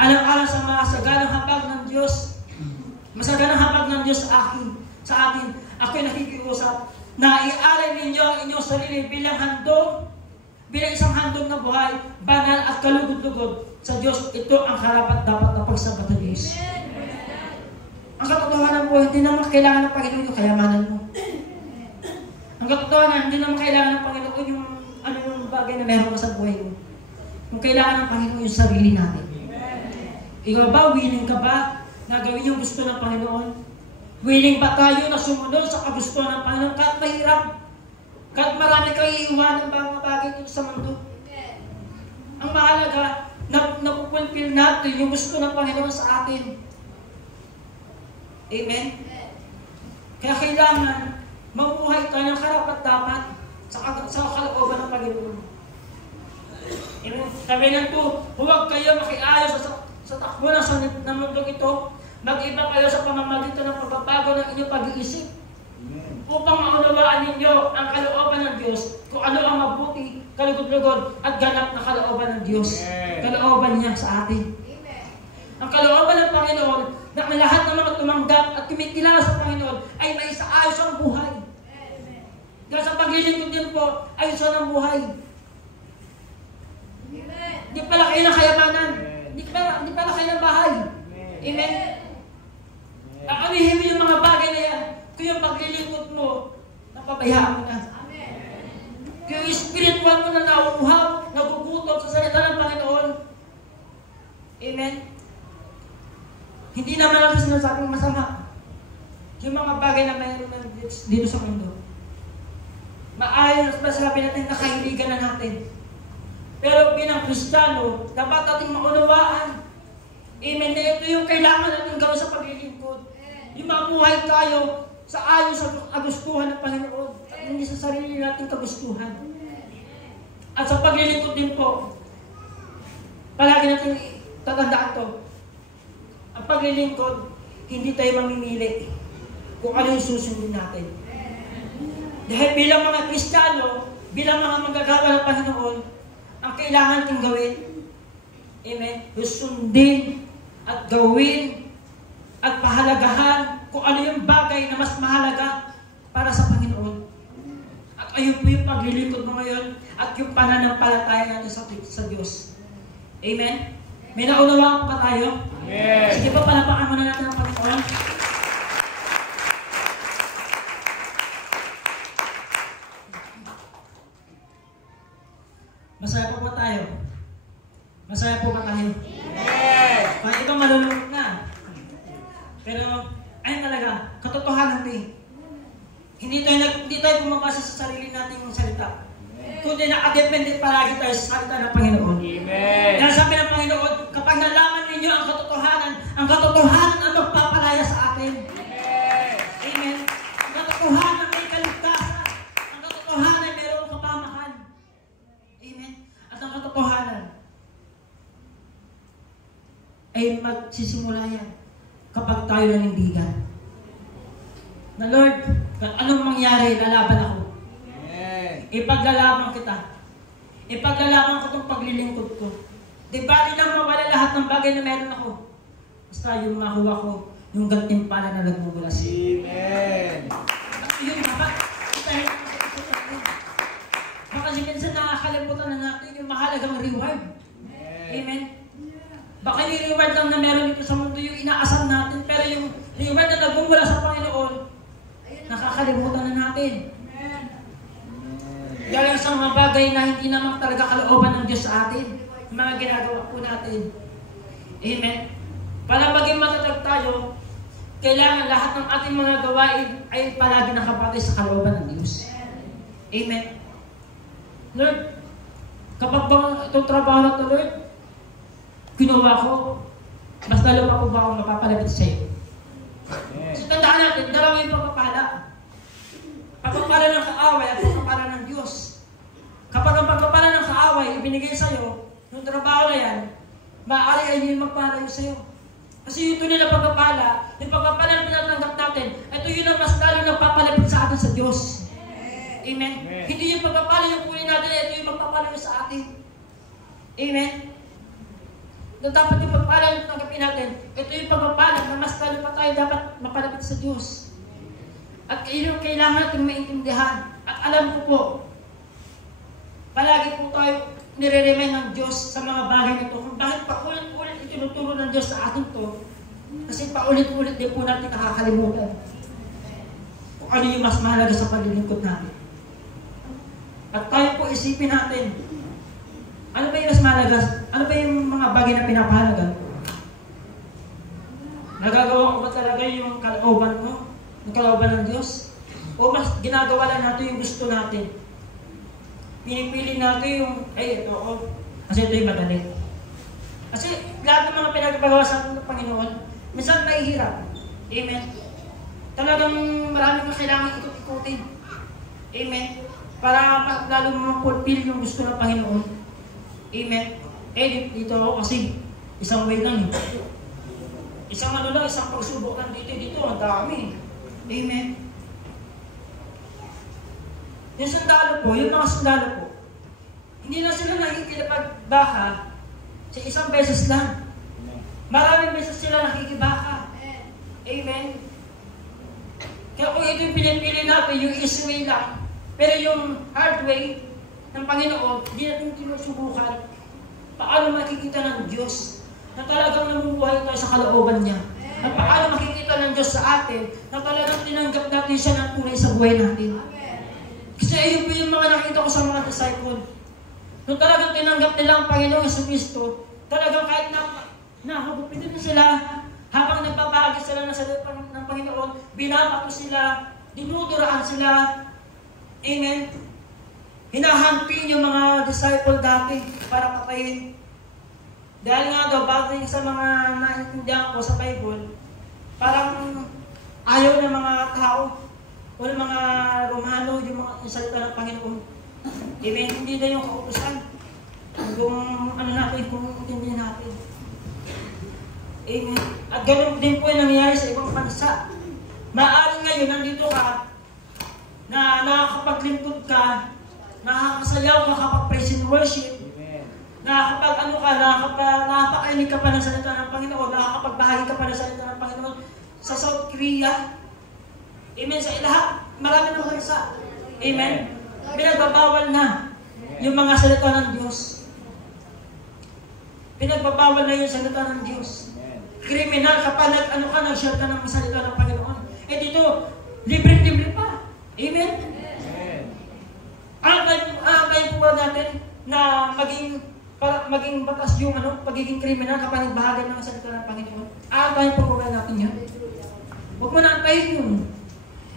Alang-alang sa mga saganang habag ng Diyos, masaganang habag ng Diyos sa atin, ako'y nakikiusap na ialay ninyo ang inyong sarili bilang handog, bilang isang handog na buhay, banal at kalugod-lugod sa Diyos. Ito ang karapat-dapat na pagsabat ng Diyos. Ang katotohanan po, hindi naman kailangan ng Panginoon yung kayamanan mo. Ang katotohanan, hindi naman kailangan ng Panginoon yung yung bagay na meron ka sa buhay mo. Kung kailangan ng Panginoon yung sarili natin. Ikaw ba, willing ka ba na gawin yung gusto ng Panginoon? Willing ba tayo na sumunod sa kagustuhan ng Panginoon kahit mahirap? Kahit marami kayo iiwanan ng mga bagay dito sa mundo? Ang mahalaga, napupulpil natin yung gusto ng Panginoon sa atin. Amen? Kaya kailangan mamuhay tayo ng karapat-dapat sa kalooban ng Panginoon. Sabi ng to, huwag kayo makiayos sa takbo ng mundong ito. Mag-iba kayo sa pamamagitan ng pagbabago ng inyong pag-iisip. Upang maunawaan ninyo ang kalooban ng Diyos kung ano ang mabuti kalugod-lugod at ganap na kalooban ng Diyos. Amen. Kalooban niya sa atin. Ang kalooban ng Panginoon na ang lahat ng mga tumanggap at kumikilala sa Panginoon ay may ayos ang buhay. Dahil sa paglilingkod din po, ayos ang buhay. Hindi pala kayo ng kayamanan. Hindi pala kayo ng bahay. Amen? Anihin mo yung mga bagay na yan. Kung yung paglilingkod mo, napabayaan mo na. Kung yung spiritual mo na nauuhaw, nagugutom sa salita ng Panginoon. Amen? Hindi naman natin sinasabing masama. Yung mga bagay na mayroon dito sa mundo. Maayos na sabi natin na kahiligan na natin. Pero bilang Kristiyano, dapat natin maunawaan. Amen. Na ito yung kailangan natin gawin sa paglilingkod. Yung mamuhay tayo sa ayon sa kagustuhan ng Panginoon at hindi sa sarili nating kagustuhan. At sa paglilingkod din po, palagi natin tatandaan to. Ang paglilingkod, hindi tayo mamimili kung ano yung susundin natin. Dahil bilang mga Kristiyano, bilang mga manggagawa ng Panginoon, ang kailangan natin gawin, amen, sundin at gawin at pahalagahan kung ano yung bagay na mas mahalaga para sa Panginoon. At ayun po yung paglilingkod mo ngayon at yung pananampalataya natin sa Diyos. Amen? May naunawaan pa tayo? Amen. Sige pa, palapakan muna natin ang Panginoon. Masaya po ba tayo? Masaya po ba tayo? Amen. Kahit ito malulungkot na. Pero, ayun talaga, katotohanan ito eh. Hindi tayo pumapasa sa sarili nating salita. Kundi nakadepende palagi tayo sa salita ng Panginoon. Amen. Kaya sabi ng Panginoon, kapag nalaman ninyo ang katotohanan ang magpapalaya sa atin. Amen. Amen. Ang katotohanan may kaligtasan. Ang katotohanan mayroong kapamakan. Amen. At ang katotohanan ay magsisimula yan kapag tayo nanindigan. Na Lord, kung anong mangyari, lalaban ako. Ipaglalaban kita. Ipaglalaban ko itong paglilingkod ko. Di ba, di lang mawala lahat ng bagay na meron ako. Basta yung makuha ko, yung gantimpala na nagmumula sa iyo. Amen. At yun, dapat itahin ang katotohanan natin. Baka kasi minsan nakakalimutan na natin yung mahalagang reward. Amen. Baka yung reward lang na meron dito sa mundo, yung inaasam natin, pero yung reward na nagmumula sa Panginoon, nakakalimutan na natin. Dahil sa mga bagay na hindi naman talaga kalooban ng Diyos sa atin, yung mga ginagawa po natin. Amen. Para maging matatag tayo, kailangan lahat ng ating mga gawain ay palagi nakabatay sa kalooban ng Diyos. Amen. Lord, kapag ba itong trabaho na ito, Lord, ginawa ko, mas lalo pa po ba akong mapapalapit sa iyo? So, tandaan natin, dalawa yung pagpapala. Pagpapala ng kaaway at pagpapala ng Diyos. Kapag ang pagpapala ng kaaway ibinigay sa iyo, yung trabaho na yan, maaari ay hindi magpala yun sa iyo. Kasi yung tunay na pagpapala, yung pagpapala na pinatanggap natin, ito yun ang mas lalo nagpapalapit sa atin sa Diyos. Amen? Hindi yung pagpapala yung kunin natin, ito yung magpapala sa atin. Amen? Na dapat yung pagpapala yung tanggapin natin, ito yung pagpapala na mas lalo pa tayo dapat mapalapit sa Diyos. At kailangan natin maintindihan. At alam ko po, palagi po tayo nire-remind ng Diyos sa mga bagay nito. Kung bakit paulit-ulit itinuturo ng Diyos sa atin to, kasi paulit-ulit din po natin nakakalimutan kung ano yung mas mahalaga sa paglilingkod natin. At tayo po isipin natin, ano ba yung mas mahalaga? Ano ba yung mga bagay na pinapahalaga? Nagagawa ko ba talaga yung kalooban mo? Yung kalooban ng Diyos? O mas ginagawa lang natin yung gusto natin? Pinipili natin yung, ay, ito ako. Kasi ito yung madali. Kasi lahat ng mga pinagpagawa sa atin ng Panginoon, minsan may hirap. Amen. Talagang maraming kailangan ikot-ikutin. Amen. Para lalo mo fulfill yung gusto ng Panginoon. Amen. Eh, dito ako kasi isang way lang. Isang ano lang, isang pagsubok lang dito, ang dami. Amen. Yung sundalo po, yung mga sundalo po, Hindi lang sila nakikipagbaka sa isang beses lang. Maraming beses sila nakikibaka. Amen? Kaya kung ito yung pinipili natin, yung easy way lang, pero yung hard way ng Panginoon, hindi natin sinusubukan. Paano makikita ng Diyos na talagang namumuhay tayo sa kalooban niya? At paano makikita ng Diyos sa atin na talagang tinanggap natin siya ng tunay sa buhay natin? Kasi ayun po yung mga nakita ko sa mga disciple. Nung talagang tinanggap nila ang Panginoong Jesucristo, talagang kahit nahagupitin na sila, habang nagbabahagi sila ng salita ng Panginoon, binabato sila, dinuduraan sila. Amen? Hinahampin yung mga disciple dati para patayin. Dahil nga daw, bagay sa mga naintindihan ko sa Bible, parang ayaw ng mga tao o ng mga Romano yung salita ng Panginoon. Amen? Hindi na yung kautusan. Kung ano natin, kung intindihan natin. Amen. At ganun din po yung nangyayari sa ibang bansa. Maaaring ngayon, nandito ka, na nakakapaglingkod ka, nakakasayaw ka kapag praise and worship, nakakapag-ainig ka pa ng salita ng Panginoon, nakakapagbahagi ka pa ng salita ng Panginoon sa South Korea. Amen. Sa lahat, marami ng bansa. Amen. Pinagbabawal na yung mga salita ng Diyos. Pinagbabawal na yung salita ng Diyos. Kriminal kapag nag-share ka ng salita ng Panginoon. Eh dito, libre-libre pa. Amen? Ang po ba natin na maging batas yung pagiging kriminal kapag nagbahagi ng salita ng Panginoon? Ang po ba natin yan? Huwag mo na antayin yun.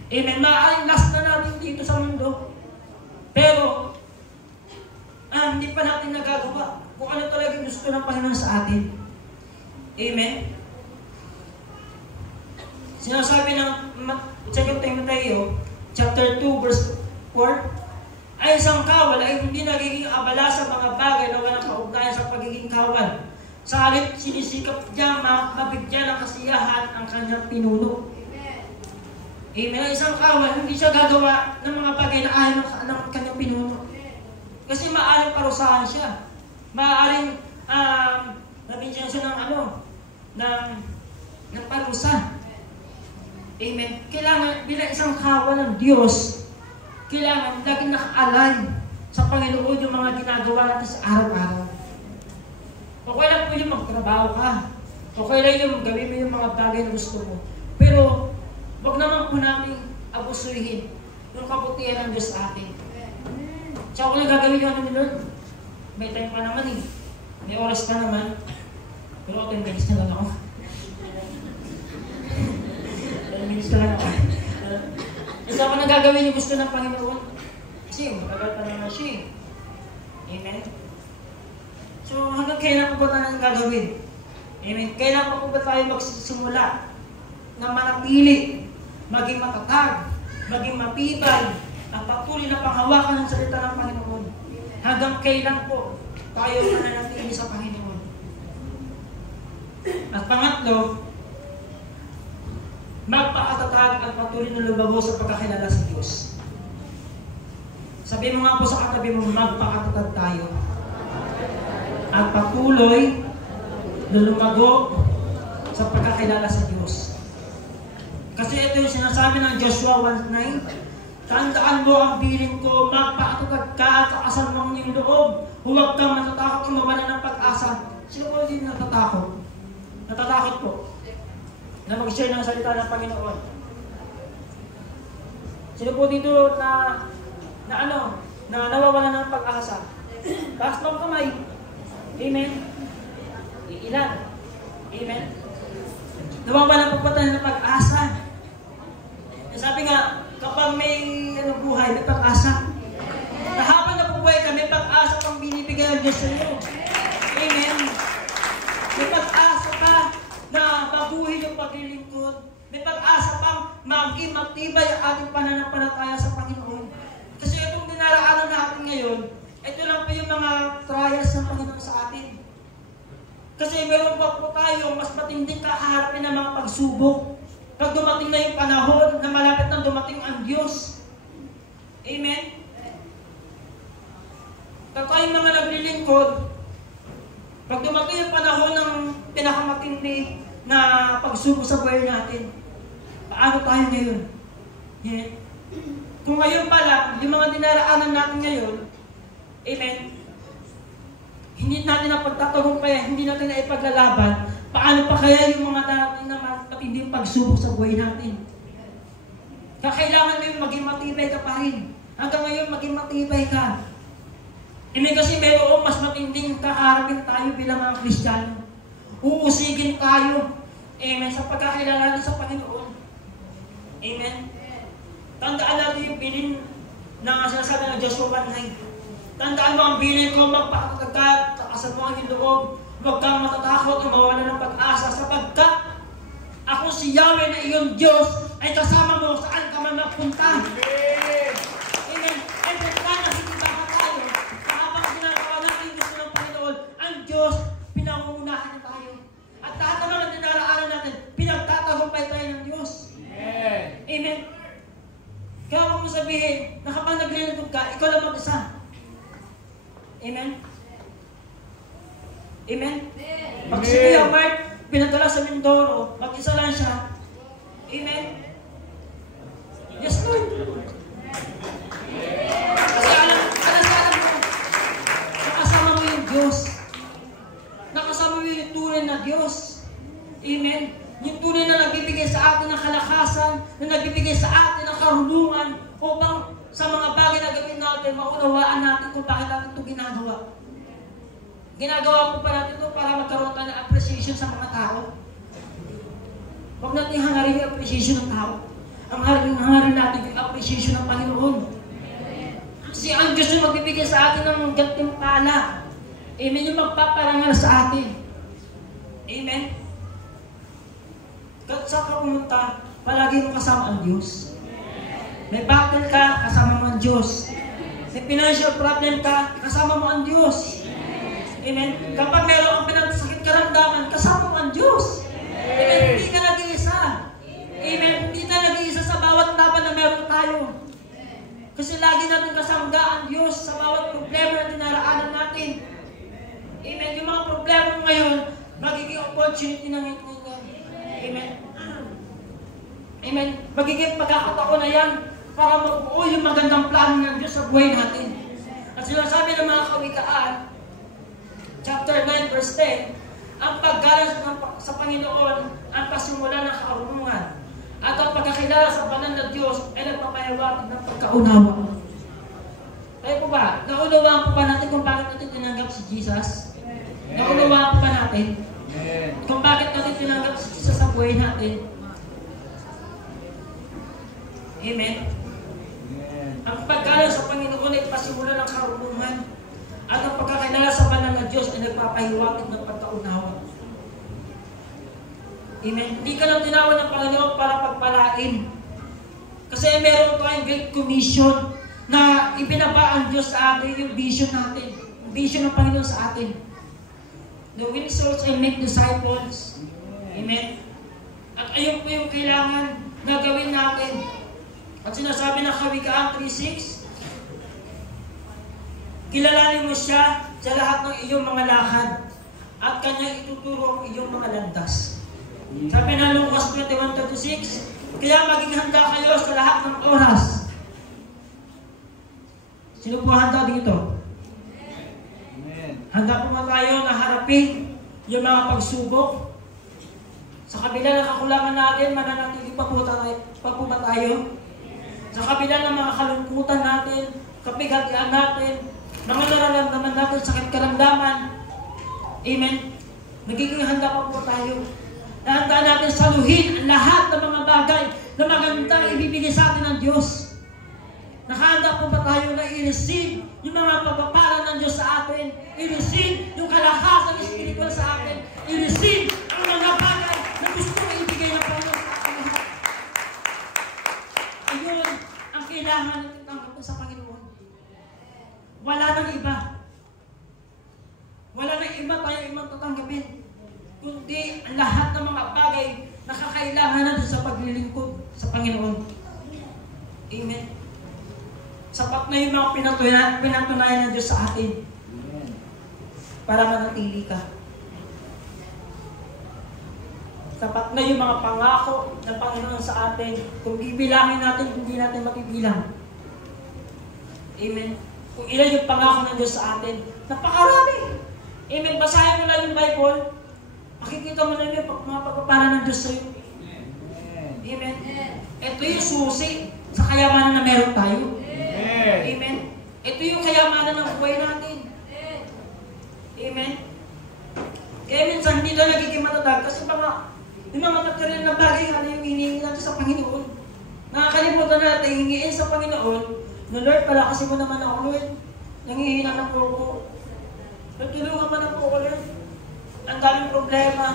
Amen? Maaaring last na natin dito sa mundo. Pero, hindi pa natin nagagawa kung ano talaga gusto ng Panginoon sa atin. Amen? Sinasabi ng 2 Timoteo, chapter 2, verse 4, ay isang kawal ay hindi nagiging abala sa mga bagay na walang kaugnayan sa pagiging kawal. Sa halip, sinisikap niya mabigyan ng kasiyahan ang kanyang pinuno. Amen. Isang kawal, hindi siya gagawa ng mga bagay na ayaw ng kanyang pinuno. Kasi maaaring parusahan siya. Maaaring nabigyan siya ng parusa. Amen. Kailangan, bilang isang kawal ng Diyos, kailangan laging naka-align sa Panginoon yung mga ginagawa natin sa araw-araw. Okay lang po yung magtrabaho ka. Okay lang yung gawin mo yung mga bagay na gusto mo. Pero, wag naman po namin abusuhin yung kabutihan ng Diyos sa atin. Tsaka kung nagagawin yung ano ni Lord, may time pa naman eh. May oras pa naman. Pero 10 minutes na lang ako. 10 minutes na lang ako. Isa pa nagagawin yung gusto ng Panginoon. Kasi matagal pa naman siya eh. Amen? So hanggang kailan po ba tayo gagawin? Amen? Kailan pa po ba tayo magsisimula na manatili, maging matatag, maging matibay, at patuloy na panghawakan ng salita ng Panginoon? Hanggang kailan po tayo mananatili sa Panginoon? At pangatlo, magpakatatag at patuloy na lumago sa pagkakilala sa Diyos. Sabi mo nga po sa katabi mo, magpakatatag tayo. At patuloy na lumago sa pagkakilala sa Diyos. Kasi ito yung sinasabi ng Joshua 1:9, tandaan mo ang bilin ko, magpakatatag ka at taasan mo ang iyong loob. Huwag kang natatakot kung mawala ng pag-asa. Sino po din natatakot? Natatakot po na mag-share ng salita ng Panginoon. Sino po dito na nawawala ng pag-asa? Taas ng kamay. Amen? Ilan? Amen? Nawawala po tayo ng pag-asa. Sabi nga, kapag may buhay, may pag-asa. Na habang nabubuhay ka, may pag-asa pang binibigay ng Diyos sa iyo. Amen? May pag-asa pa na baguhin yung paglilingkod. May pag-asa pang maging matibay ang ating pananampalataya sa Panginoon. Kasi itong dinaraanan natin ngayon, ito lang po yung mga trials ng Panginoon sa atin. Kasi meron pa po tayo mas matinding kaharapin ng mga pagsubok. Pag dumating na yung panahon na malapit na dumating ang Diyos. Amen? Kaya tayong mga naglilingkod, pag dumating yung panahon ng pinakamatindi na pagsubok sa buhay natin, paano tayo ngayon? Yeah. Kung ngayon pa lang, yung mga dinaraanan natin ngayon, amen, hindi natin na pagtatagumpayan, hindi natin na ipaglalaban, paano pa kaya yung mga darating na matinding pagsubok sa buhay natin? Kailangan mo yung maging matibay ka pa rin. Hanggang ngayon, maging matibay ka. Kasi mayroong mas matinding kakaharapin tayo bilang mga Kristiyano. Uusigin tayo. Amen. Sa pagkakilala sa Panginoon. Amen. Tandaan natin yung bilin na sinasabi ng Joshua 1:9. Tandaan mo ang bilin ko, magpakagad, takasan mo ang loob. Huwag kang matatakot na mawala ng pag-asa sapagkat ako si Yahweh na iyong Diyos ay kasama mo saan ka man magpunta. Amen. And kung nakikita tayo, habang ginagawa natin gusto ng Panginoon, ang Diyos, pinangungunahan niya tayo. At lahat ng mga dinaraanan natin, pinagtatagumpay tayo ng Diyos. Amen. Kaya huwag mo sabihin na kapag naglilingkod ka, ikaw lang mag-isa. Amen. Amen. Pag si Kuya Mark pinadala sa Mindoro, mag-isa lang siya. Amen. Yes, Lord. Kasi alam mo, nakasama mo yung Diyos. Nakasama mo yung tunay na Diyos. Amen. Yung tunay na nagbibigay sa atin ng kalakasan, na nagbibigay sa atin ng karunungan, upang sa mga bagay na gawin natin, maunawaan natin kung bakit natin ito ginagawa. Ginagawa po pa natin ito para magkaroon tayo ng appreciation sa mga tao. Huwag natin hangarin yung appreciation ng tao. Ang hangarin natin yung appreciation ng Panginoon. Kasi ang Diyos yung magbibigay sa atin ng gantimpala. Amen. Yung magpaparangal sa atin. Amen. Kahit saan ka pumunta, palagi mo kasama ang Diyos. May battle ka, kasama mo ang Diyos. May financial problem ka, kasama mo ang Diyos. Amen. Kapag meron ang pinagsakit karamdaman, kasama mo ang Diyos. Amen. Hindi ka nag-iisa. Amen. Hindi ka nag-iisa sa bawat laban na meron tayo. Kasi lagi natin kasangga ang Diyos sa bawat problema na dinaraanan natin. Amen. Yung mga problema mo ngayon, magiging opportunity ng ito. Amen. Amen. Magiging pagkakataon na yan para mabuo yung magandang plano ng Diyos sa buhay natin. At sinasabi ng mga kawikaan, chapter 9 verse 10, ang paggalang sa Panginoon ang pasimula ng karunungan at ang pagkakilala sa banal na Diyos ay nagpapahiwatig ng pagkaunawa. Tayo po ba? Naunawaan po ba natin kung bakit natin tinanggap si Jesus? Naunawaan po ba natin? Kung bakit natin tinanggap si Jesus sa buhay natin? Amen? Ang paggalang sa Panginoon ay pasimula ng karunungan at ang pagkakilala sa banal na Diyos ay nagpapahiwatig ng pagkaunawa. Amen? Hindi ka lang tinawag ng Panginoon para pagpalain. Kasi meron tayong Great Commission na ibinaba ang Diyos sa atin yung vision natin. Yung vision ng Panginoon sa atin. The win souls and make disciples. Amen? At ayun po yung kailangan na gawin natin. At sinasabi ng Kawikaan 3:6, kilalanin mo siya sa lahat ng iyong mga lakad at kanyang ituturo ang iyong mga landas. Sabi na Lucas 21:36, kaya maging handa kayo sa lahat ng oras. Sino po handa dito? Handa po nga tayo na harapin yung mga pagsubok. Sa kabila ng kakulangan natin, mananatili pa po ba tayo? Sa kabila ng mga kalungkutan natin, kapigatian natin, mga nararamdaman natin, sakit karamdaman, amen, nagiging handa pa po tayo. Handa natin saluhin ang lahat ng mga bagay na magandang ibibigay sa atin ng Diyos. Nakahanda po ba tayo na i-receive yung mga pagpapala ng Diyos sa atin, i-receive yung kalakasan espiritual sa atin, i-receive ang mga bagay na gusto mo ibigay ng Panginoon sa atin lahat. Ayun ang kailangan natin tanggapin sa Panginoon. Wala nang iba. Wala nang iba tayong ibang tatanggapin. Kundi ang lahat ng mga bagay na kakailangan natin sa paglilingkod sa Panginoon. Amen. Sapat na yung mga pinatunayan ng Diyos sa atin. para manatili ka. Sapat na yung mga pangako ng Panginoon sa atin. Kung bibilangin natin, hindi natin mabibilang. Amen. Kung ilan yung pangako ng Diyos sa atin, napakarami. Amen. Basahin mo lang yung Bible, makikita mo na yung mga pagpapala ng Diyos sa'yo. Amen. Ito yung susi sa kayamanan na meron tayo. Amen. Ito yung kayamanan ng buhay natin. Amen. Kaya minsan hindi na nagiging matatag kasi yung mga material na bagay nga na yung hinihingi natin sa Panginoon. Nakakalimutan natin, hingiin sa Panginoon, na Lord, palakasin mo naman ako, Lord. Nangihina na po ako. Tutulungan mo na po ako, Lord. Ang daming problema.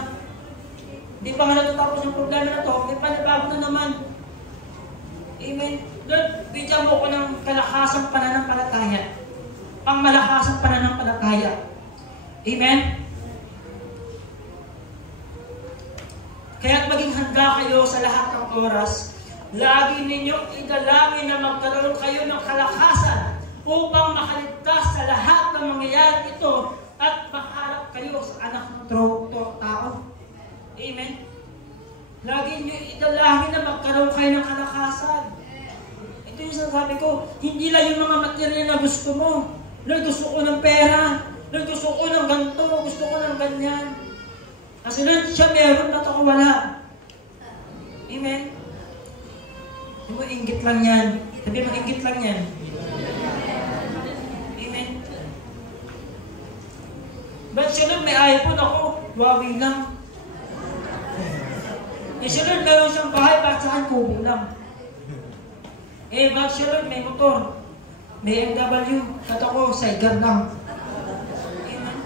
Hindi pa nga natatapos yung problema na to, may panibago na naman. Amen. Lord, bigyan mo ko ng kalakasang pananampalataya. Pangmalakasang pananampalataya. Amen. Kaya't maging handa kayo sa lahat ng oras. Lagi ninyong idalangin na magkaroon kayo ng kalakasan upang makaligtas sa lahat ng mangyayari ito at makaharap kayo sa anak ng tao. Amen. Lagi niyo idalangin na magkaroon kayo ng kalakasan. Ito yung sinasabi ko, hindi lang yung mga material na gusto mo. Lord, gusto ko ng pera. Lord, gusto ko ng ganito. Gusto ko ng ganyan. Kasi Lord, siya meron at ako wala. Amen? Hindi mo, inggit lang yan. Sabi mo, inggit lang yan. Amen? But siya Lord, may iPhone ako. Huawei lang. Siya Lord, meron siyang bahay, bakit sa akin kubo lang. But siya Lord, may motor. May MW. At ako, Saigar lang. Amen?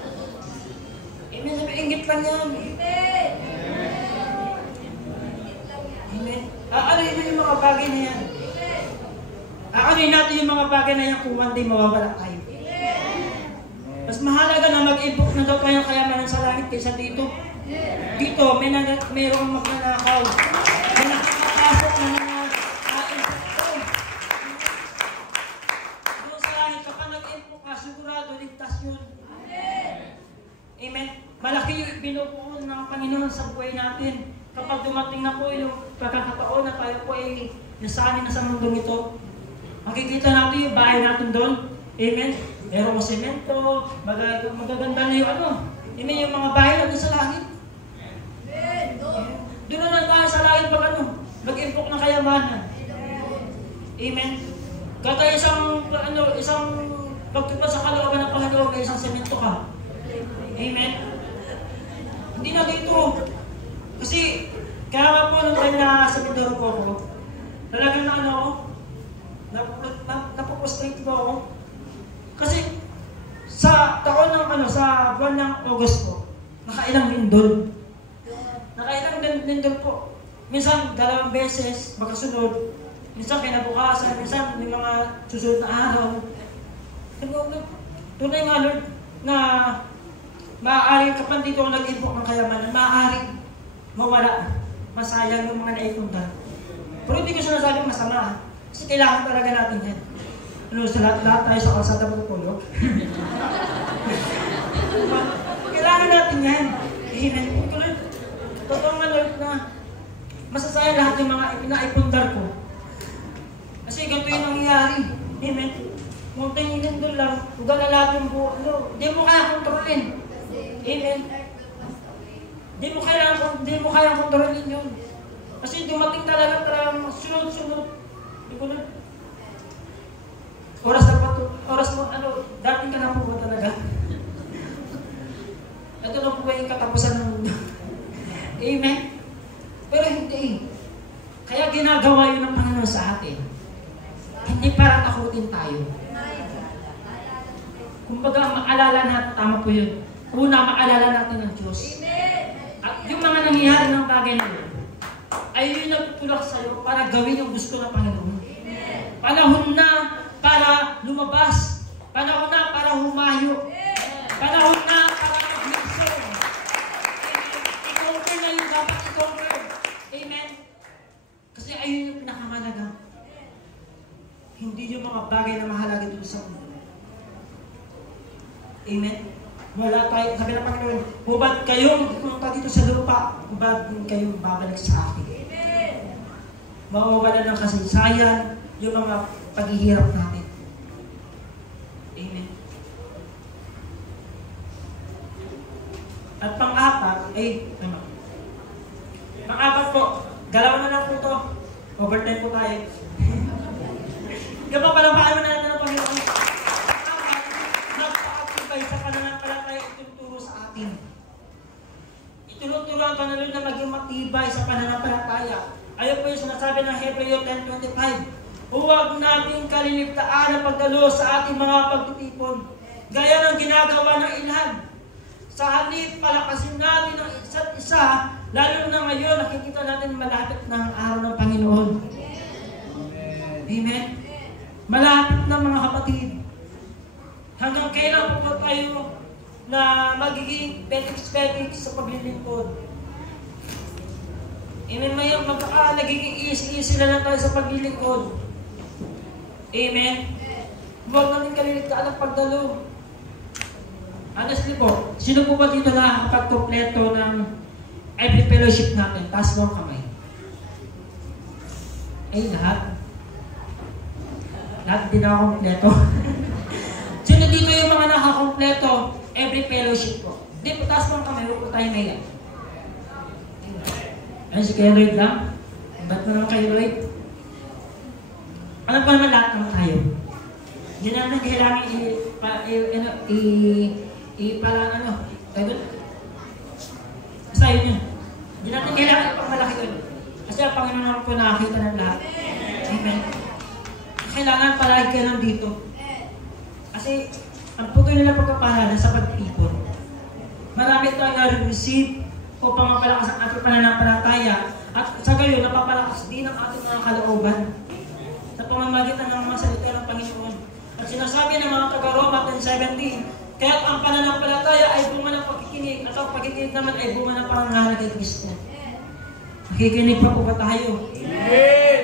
Amen? Sabi, inggit lang yan. Amen. Aanoyin mo yung mga bagay na yan. Aanoyin natin yung mga bagay na yan kung one day mawawala tayo. Mas mahalaga na mag-invoke na daw tayo ng kayamanan sa langit kaysa dito. Dito, mayroong magnanakaw. May nakakapasok na invoke. Doon sa langit, kapag nag-invoke ka, sigurado, ligtas yun. Amen. Malaki yung binubuo ng Panginoon sa buhay natin. Kapag dumating na po yung pagkakataon na tayo po ay nasanin na sa mundong ito, makikita natin yung bahay natin doon. Amen? Meron mo semento, magaganda na yung Amen, yung mga bahay natin sa langit. Doon na tayo sa langit pag mag-invoke ng kayamanan. Amen? Kata isang pagtupa sa kalooban ng Panginoon na isang semento ka. Amen? Hindi na dito. Kasi, kaya nga po nung time na sa Mindoro po ako, talagang napoprostrate po ako. Kasi, sa taon ng sa buwan ng August po, nakailang lindol. Nakailang lindol po. Minsan, 2 beses, magkasunod. Minsan, kinabukasan. Minsan, may mga susunod na araw. Tunay nga, Lord, na maaaring kapag dito ako nag-invoke ng kayamanan, maaaring mawala, masayang yung mga naipunda. Pero hindi ko sinasabing masama. Kasi kailangan talaga natin yan. Sa lahat tayo sa kalsada magpupulog. Kailangan natin yan. Amen. Totoo nga Lord na masasayang lahat yung mga naipundar ko. Kasi ganito yung nangyayari. Amen. Munting inindol lang, huwag na lahat yung buo. Hindi mo kaya kontrolin. Amen. Hindi mo kaya kontrolin yun. Kasi dumating talaga sunod-sunod. Oras mo, dating ka na po ba talaga? Ito na po ba yung katapusan ng mundo? Amen? Pero hindi. Kaya ginagawa yun ng Panginoon sa atin. Hindi para takutin tayo. Kumbaga, maalala natin, tama po yun. Una, maalala natin ng Diyos. At yung mga nangyayari ng bagay na yun, ay yun nagtutulak sa'yo para gawin yung gusto ng Panginoon. Panahon na para lumabas. Panahon na para humayo. Panahon na para mag-mixon. I-conquer na yung dapat i-conquer. Amen? Kasi ayun yung pinakamahalaga. Hindi yung mga bagay na mahalaga dito sa mundo. Amen? Wala tayo, sabi ng Panginoon, hubad kayong pumunta dito sa lupa, hubad kayong babalik sa akin. Mawawala ng kasaysayan yung mga paghihirap natin. Amen. At pang-apat, pang-apat po, galaw na lang po ito. Overtime po tayo. Yung papalampaan mo na natin ang Panginoon. Nagpakatibay sa pananampalataya ituturo sa atin. Ituturuan ka na rin na maging matibay sa pananampalataya. Ayun po yung sinasabi ng Hebreo 10:25. Huwag nating kaliligtaan ang pagdalo sa ating mga pagtitipon, gaya ng ginagawa ng ilan. Sa halip, palakasin natin ang isa't isa, lalo na ngayon, nakikita natin malapit na ang araw ng Panginoon. Amen. Malapit na mga kapatid. Hanggang kailan po tayo na magiging petiks-petiks sa paglilingkod? Amen. Ngayon, nagiging easy na lang tayo sa paglilingkod. Amen. Huwag natin kaliligtaan ang pagdalo. Honestly po, sino po ba dito na nakakapagkompleto ng every fellowship natin? Taas mo ang kamay. Ay, lahat. Lahat din ako kompleto. Sino dito yung mga nakakompleto every fellowship po? Hindi po, taas mo ang kamay. Huwag po tayo naya. Ay, si Kuya Lloyd lang. Ba't mo naman kayo, Lloyd? Alam ko naman lahat naman tayo. Hindi naman kailangan basta yun yun. Hindi natin kailangan ipagmalaki yun. Kasi ang Panginoon naman po nakakita ng lahat. Amen. Kailangan palagi ka lang dito. Kasi ang puto nila pagkapalala sa pagtipon. Marami tayong na-receive upang mapalakas ang ating pananampalataya at sa gayon napapalakas din ang ating mga kalooban sa pamamagitan ng mga salita ng Panginoon. At sinasabi ng mga taga-Roma 10:17, kaya't ang pananampalataya ay bunga ng pagkikinig at ang pagkikinig naman ay bunga ng pangangaral kay Kristo. Nakikinig pa po ba tayo? Amen.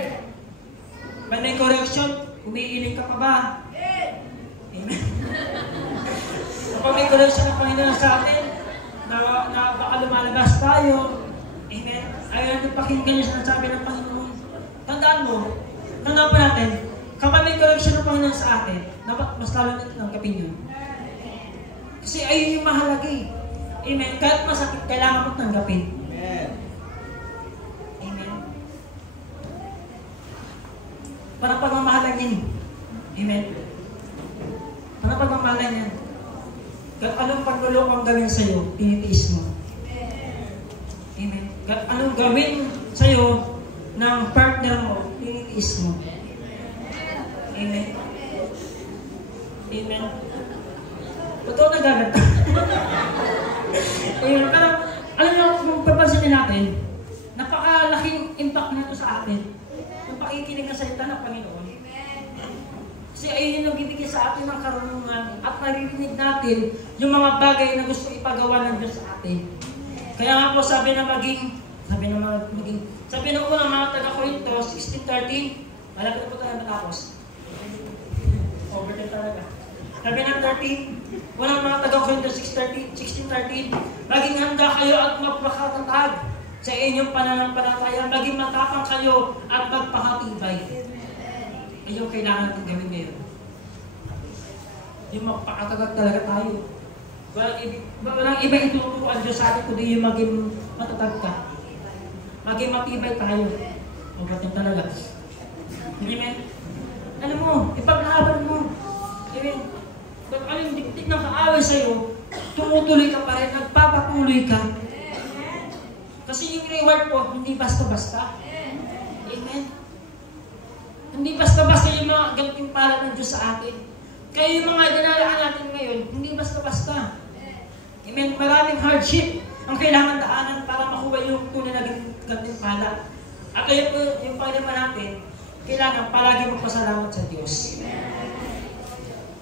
May may correction, umiiling ka pa ba? Amen. Kapag may correction ng Panginoon sa atin, na baka lumalabas tayo, amen, ayaw natin pakinggan yung sinasabi ng Panginoon. Tandaan pa natin, kapag may correction ng Panginoon sa atin, dapat mas lalo natin tanggapin yun. Kasi ayun yung mahalaga eh. Amen. Kahit masakit, kailangan mo tanggapin. Amen. Amen. Para pagmamahalan yan. Amen. Para pagmamahalan yan. Kahit anong pagdulong ang gawin sa'yo, tinitiis mo. Amen. Kahit anong gawin sa'yo ng partner mo, tinitiis mo. Amen. Amen. Totoo na gagat. Ayun, pero alam niyo, kung papansinin natin, napakalaking impact nito sa atin. Yung pakikinig ng salita ng Panginoon. Kasi ayun yung nagbibigay sa atin ng karunungan at naririnig natin yung mga bagay na gusto ipagawa ng Diyos sa atin. Kaya nga po sabi ng unang mga taga-Korinto 16:13, malapit na po tayo matapos. Overtime talaga. Sabi ng 13, unang mga taga-Korinto 16:13, maging handa kayo at magpakatatag sa inyong pananampalataya, maging matapang kayo at magpakatibay. Ayun kailangan natin gawin ngayon. Yung magpakatatag talaga tayo. Walang iba ituturo ang Diyos sa atin kundi yung maging matatag ka. Maging matibay tayo. Overtime talaga. Amen? Alam mo, ipaglaban mo. Amen? Kung anong diktik ng kaaway sa'yo, tumutuloy ka pa rin, nagpapatuloy ka. Kasi yung reward po, hindi basta-basta. Amen? Hindi basta-basta yung mga gantimpala ng Diyos sa atin. Kaya yung mga dinalaan natin ngayon, hindi basta-basta. Amen? Maraming hardship ang kailangan daanan para makuha yung tunay na gantimpala. At ayun po yung pangalaman natin, kailangan palagi magpasalamat sa Diyos.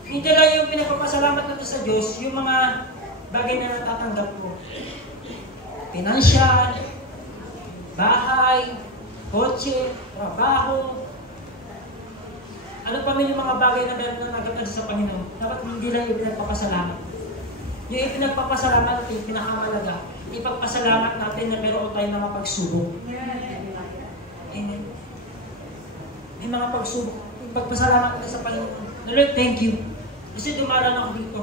Hindi lang yung pinagpapasalamat natin sa Diyos, yung mga bagay na natatanggap mo. Financial, bahay, kotse, trabaho. Ano pa man yung mga bagay na meron na nagagad sa Panginoon, dapat hindi lang yung pinagpapasalamat. Yung ipinagpapasalamat natin, pinakamalaga, ipagpasalamat natin na meron tayong mga pagsubok. Amen. May mga pagsubok. Ipagpasalamat natin sa Panginoon. Lord, thank you. Kasi dumaran ako dito.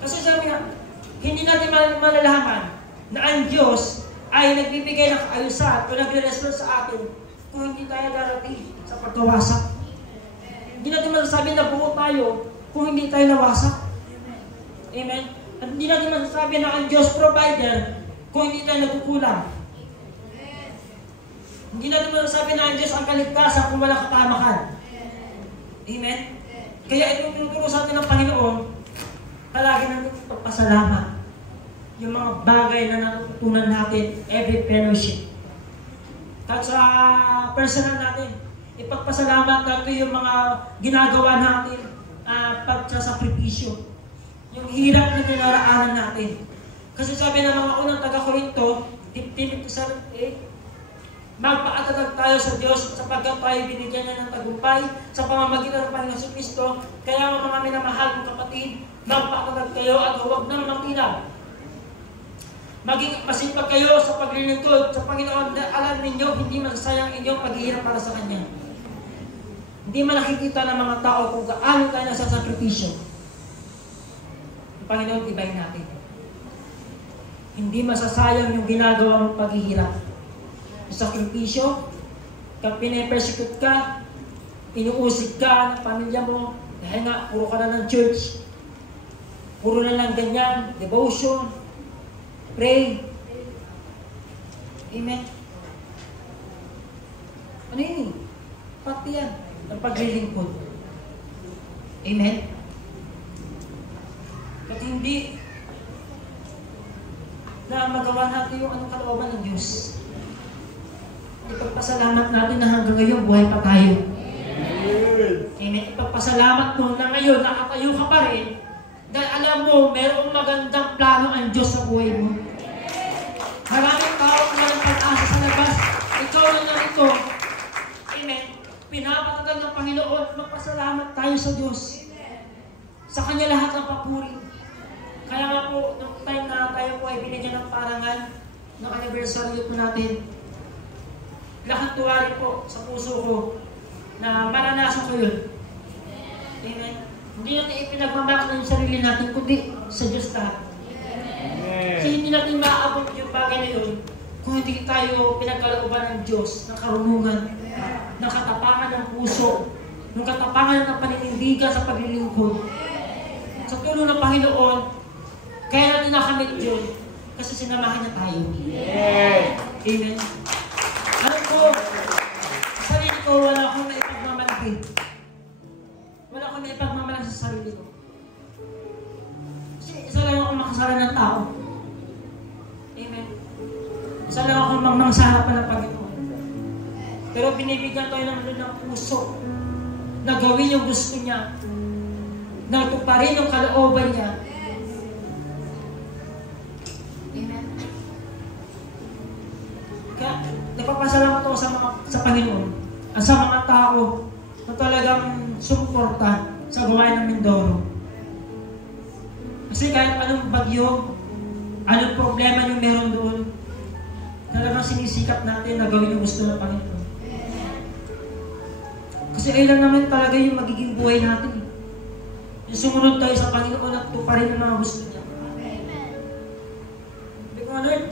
Kasi sabi nga, hindi natin malalaman na ang Diyos ay nagbibigay ng kaayusan o nagre-restore sa atin kung hindi tayo darating sa pagkawasak. Hindi natin masasabi na buo tayo kung hindi tayo nawasak. Amen? At hindi natin masasabi na ang Diyos provider kung hindi tayo nagkukulang. Hindi natin masasabi na ang Diyos ang kaligtasan kung walang katamakan. Amen? Kaya itong tinuturo sa atin ng Panginoon, palagi natin pagpasalamat yung mga bagay na natutunan natin every fellowship. At sa personal natin, ipagpasalamat natin yung mga ginagawa natin pagsasakripisyo. Yung hirap na dinaraanan natin. Kasi sabi ng mga unang taga-Korinto, 15-7, magpaatatag tayo sa Diyos sapagkat tayo binigyan niya ng tagumpay sa pamamagitan ng Panginoon Kristo. Kaya mga minamahal kong kapatid, magpaatatag kayo at huwag nang matinag. Maging masipag kayo sa paglilingkod sa Panginoon na alam ninyo hindi masasayang inyong paghihirap para sa Kanya. Hindi man nakikita ng mga tao kung gaano tayo nasasakripisyo. Ang Panginoon, ibahin natin. Hindi masasayang yung ginagawa mong paghihirap. Yung sakripisyo, kapag pinapersecute ka, inuusig ka ng pamilya mo, dahil nga, puro ka na ng church, puro na lang ganyan, devotion, pray. Amen. Ano yun? Pati yan. Ang paglilingkod. Amen. At hindi na magawa natin yung anong kalooban ng Diyos. Ipagpasalamat natin na hanggang ngayon buhay pa tayo. Amen. Ipagpasalamat mo na ngayon nakatayo ka pa rin dahil alam mo, mayroong magandang plano ang Diyos sa buhay mo. Maraming tao na ng pag-asa sa labas. Ikaw na narito. Amen. Pinapatagal ng Panginoon. Magpasalamat tayo sa Diyos. Sa Kanya lahat ng papuri. Kaya nga po, nung time na tayo po ay binigyan ng parangal ng anniversary po natin, lahat tuwari po sa puso ko na maranasan ko yun. Amen. Hindi natin ipinagmamakal yung sarili natin, kundi sa Diyos lahat. Kasi hindi natin maaabot yung bagay na yun kung hindi tayo pinagkalooban ng Diyos, ng karunungan, ng katapangan ng puso, ng katapangan ng paninindigan sa paglilingkod. Sa tulong ng Panginoon, kaya natin nakamit yun kasi sinamahan niya tayo. Amen. Alam ko, sa sarili ko, wala akong naipagmamalaki. Wala akong naipagmamalaki sa sarili ko. Kasi isa lang akong makasara ng tao. Amen. Isa lang akong mangsaharap pa ng Panginoon. Pero binibigyan tayo ng puso na gawin yung gusto niya, na tuparin yung kalooban niya. Amen. Kaya nagpapasalamat ako sa Panginoon at sa mga tao na talagang sumuporta sa gawain ng Mindoro. Kasi kahit anong bagyo, anong problema yung meron doon, talagang sinisikap natin na gawin yung gusto ng Panginoon. Kasi ayun lang naman talaga yung magiging buhay natin. Yung sumunod tayo sa Panginoon at tuparin ang mga gusto niya. Hindi ko nga, Lord,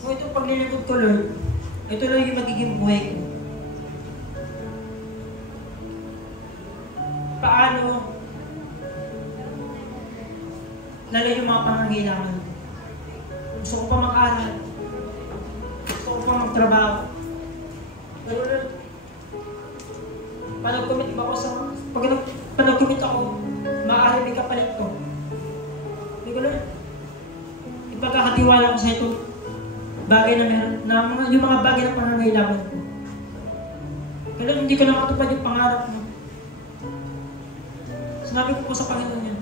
kung itong paglilingkod ko, Lord, ito lang yung magiging buhay ko. Paano lalo yung mga pangangailangan. Gusto ko pa mag-aral. Gusto ko pa magtrabaho. Pero Lord, panag-commit ba ako sa... Pag panag-commit ako, maaari may kapalit ko. Hindi ko, Lord, ipagkakatiwala ko sa ito bagay na meron, na yung mga bagay na pangangailangan ko. Kaya Lord, hindi ko na matupad yung pangarap mo. Sinabi ko po sa Panginoon yan.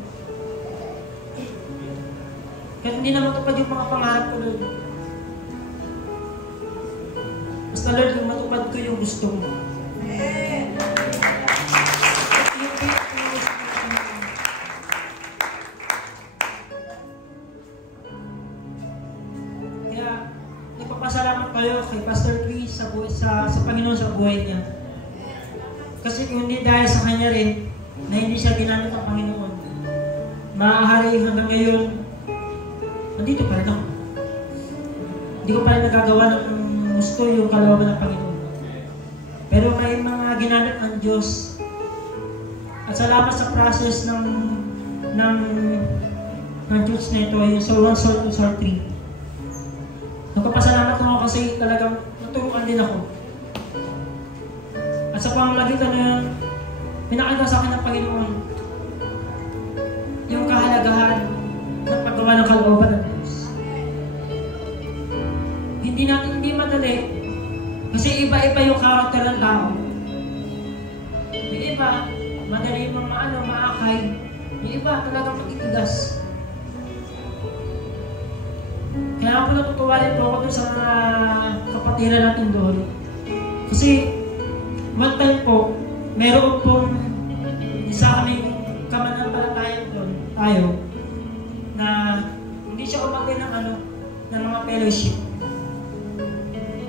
Kaya hindi na matupad yung mga pangarap ko, Lord. Basta Lord, yung matupad ko yung gusto mo. Yung gusto mo. kay Pastor Chris sa Panginoon sa buhay niya. Kasi kung hindi dahil sa kanya rin, na hindi siya ginamit ng Panginoon, maaari hanggang ngayon, nandito pa rin ako. Hindi ko pa rin nagagawa ng gusto yung kalooban ng Panginoon. Pero may mga ginamit ang Diyos. At salamat sa process ng church na ito, yung Soul 1, Soul 2, Soul 3. Nagpapasalamat ako kasi talagang naturuan din ako. At sa pamamagitan na yun, pinakita sa akin ng Panginoon yung kahalagahan ng paggawa ng kalooban ng Diyos. Hindi madali kasi iba-iba yung karakter ng tao. Yung iba, madali yung maakay. Yung iba, talagang matitigas. Kaya ako natutuwa rin po ako dun sa mga kapatiran natin doon. Kasi, one time po, meron pong isa kaming kamananampalataya doon, tayo, na hindi siya umagay ng mga fellowship.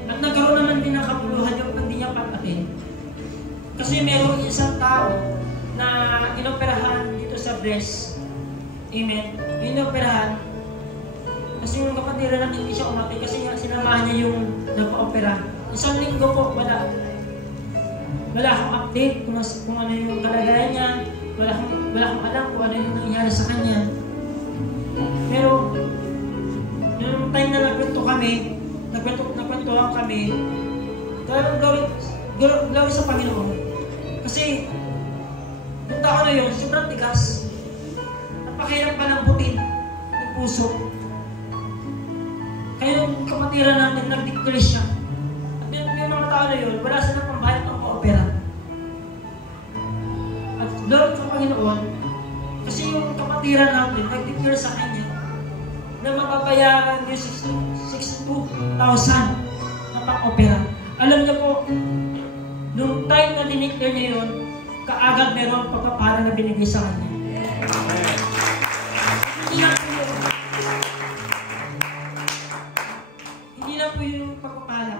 At nagkaroon naman din ng kapuluhan yung hindi niya pag-attend. Kasi meron isang tao na inoperahan dito sa breast. Amen? Inoperahan. Kasi yung kapatiran natin hindi siya umatay kasi sinamahan niya yung nagpa-opera. Isang linggo po, wala akong update kung ano yung kalagayan niya. Wala akong alam kung ano yung nangyari sa kanya. Pero, yung time na nagkwentuhan kami, gawin sa Panginoon. Kasi, yung tao na yun, sobrang tigas. Napakahirap palambutin yung puso. Kaya yung kapatiran natin, nag-declare siya. At yung mga tao na yun, wala silang pambayad ng pa-opera. At doon sa Panginoon, kasi yung kapatiran natin, nag-declare sa kanya na mapapayaran yung 62,000 na pang-opera. Alam niyo po, nung time na dineclare niya yun, kaagad meron pagpapala na binigay sa kanya. Hindi lang po yung pagpapala.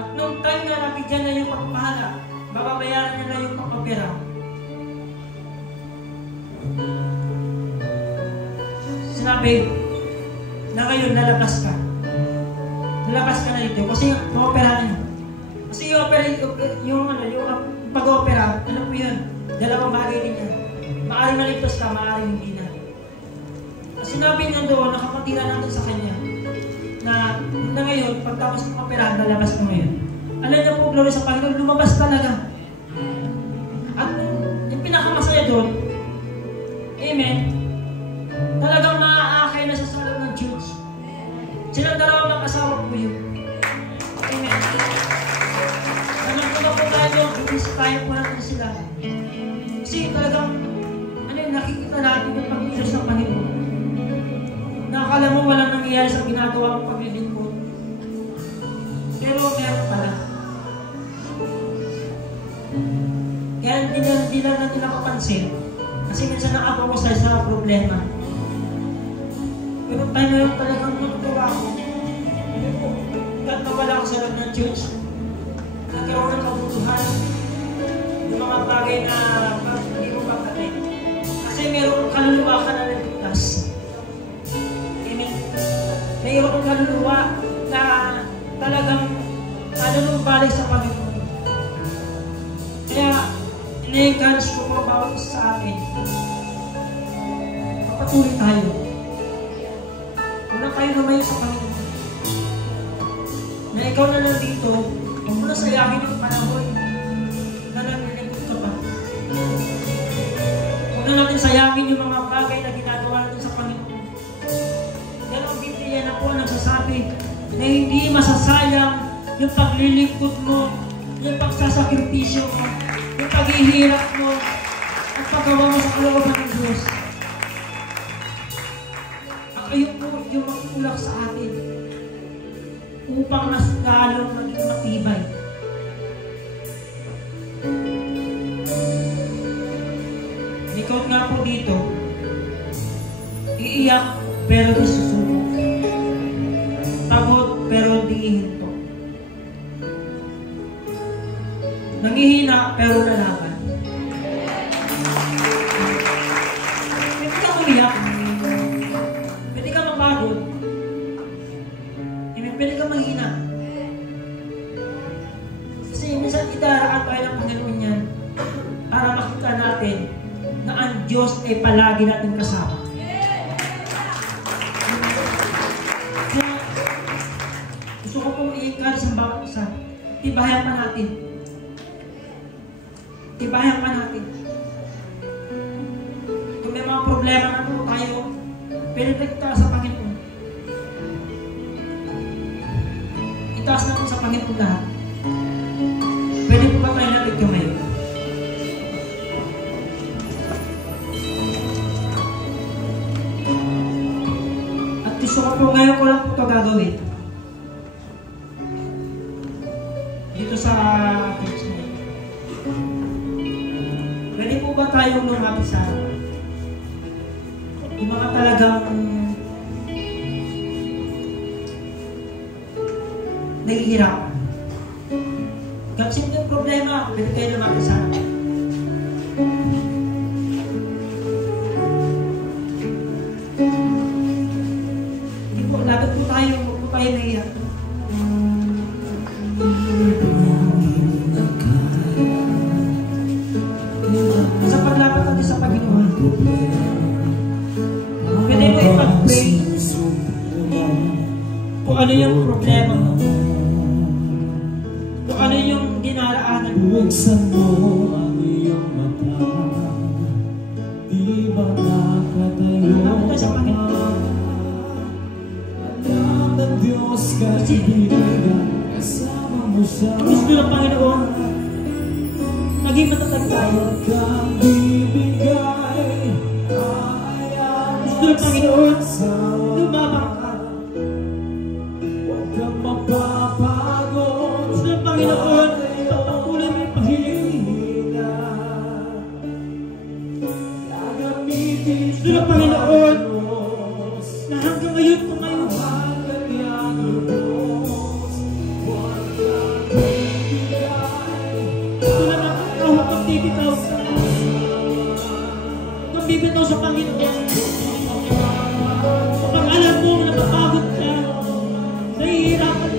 At nung time na nabigyan na yung pagpapala, bababayaran niya na yung pang-opera. Sinabi na ngayon lalabas ka. Lalabas ka na dito kasi ma-opera na yun. Kasi yung pag-opera, ano po yun? Dalawang bagay din yan. Maaaring maligtas ka, maaaring hindi na. Sinabi niya doon, nakapatiran natin sa kanya na ngayon, pagtapos ng operahan, lalabas ka ngayon. Alam niyo po, glory sa Panginoon, lumabas talaga. At yung pinakamasaya doon, amen, talagang maaakay na sa salot ng Diyos. Silang dalawang mag-asawa po yun. Amen. Naman ko na po tayo, i-inspire po natin sila. Kasi talagang, nakikita natin yung pag-ilos ng Panginoon. Nakakala mo walang nangyayari sa ginagawa mong paglilingkod. Pero meron pala. Kaya hindi lang natin napapansin. Kasi minsan nakabawa sa problema. Pero tayo na lang talagang natutuwa ako. Kahit nawala ako sa loob ng church, nagkaroon ng kabutuhan. Yung mga bagay na hindi mo pagkatay. Kasi meron kaluluwa ka na naligtas. Amen. Mayroon kaluluwa na talagang balik sa Panginoon. Kaya, ina-encourage ko po bawat isa sa atin. Patuloy tayo. Una tayo lumayo sa Panginoon. Na ikaw na lang dito, huwag mo na sayangin yung panahon na nalilingkod ka pa. Huwag na natin sayangin yung mga bagay na ginagawa natin sa Panginoon. Yan ang Biblia na po nagsasabi na hindi masasayang yung paglilingkod mo, yung pagsasakripisyo mo, yung paghihirap mo, at paggawa mo sa kalooban ng Diyos. At ayun po yung magtulak sa atin upang mas lalong maging matibay. Ikaw nga po dito, iiyak pero di susuko. Pagod pero di humihinto. Nangihina pero lalaban. Pwede ka umiyak. Pwede ka mapagod. Pwede ka manghina. Kasi minsan idaraan tayo ng Panginoon yan para makita natin na ang Diyos ay palagi natin kasama. Kaya gusto ko pong i-encourage sa bawat isa. Tibayan pa natin. Tibayan pa natin. Kung may mga problema na po tayo, pwede tayo sa Panginoon. Itaas na po sa Panginoon lahat. Pwede po ba tayo natin kamay? At gusto ko po ngayon ko lang po ito gagawin. Dito sa church na ito. Pwede po ba tayong lumapit sa harapan? Yung mga talagang nahihirapan. Kahit simple problema, pwede kayo lumapit sa harapan. Hindi po, lapit po tayo, huwag po tayo nahiyak. Sa paglapit natin sa Panginoon, pwede mo ipag-pray kung ano yung problema mo. Kung ano yung dinaraanan mo. Buksan mo ang iyong mata, di ba nakatayo Lapit tayo sa Panginoon. Alam ng Diyos kaibigan, kasama mo siya. Gusto ng Panginoon, maging matatag tayo. Kang bibigay, Gusto ng Panginoon, lumabang ka. huwag kang mapapagod. Gusto ng Panginoon, ipagpatuloy mo yung pahiling. Gusto ng Panginoon, na hanggang ngayon kung ngayon, gusto naman ikaw huwag kang bibitaw. Huwag kang bibitaw sa Panginoon. Kapag alam mo na napapagod ka, nahihirapan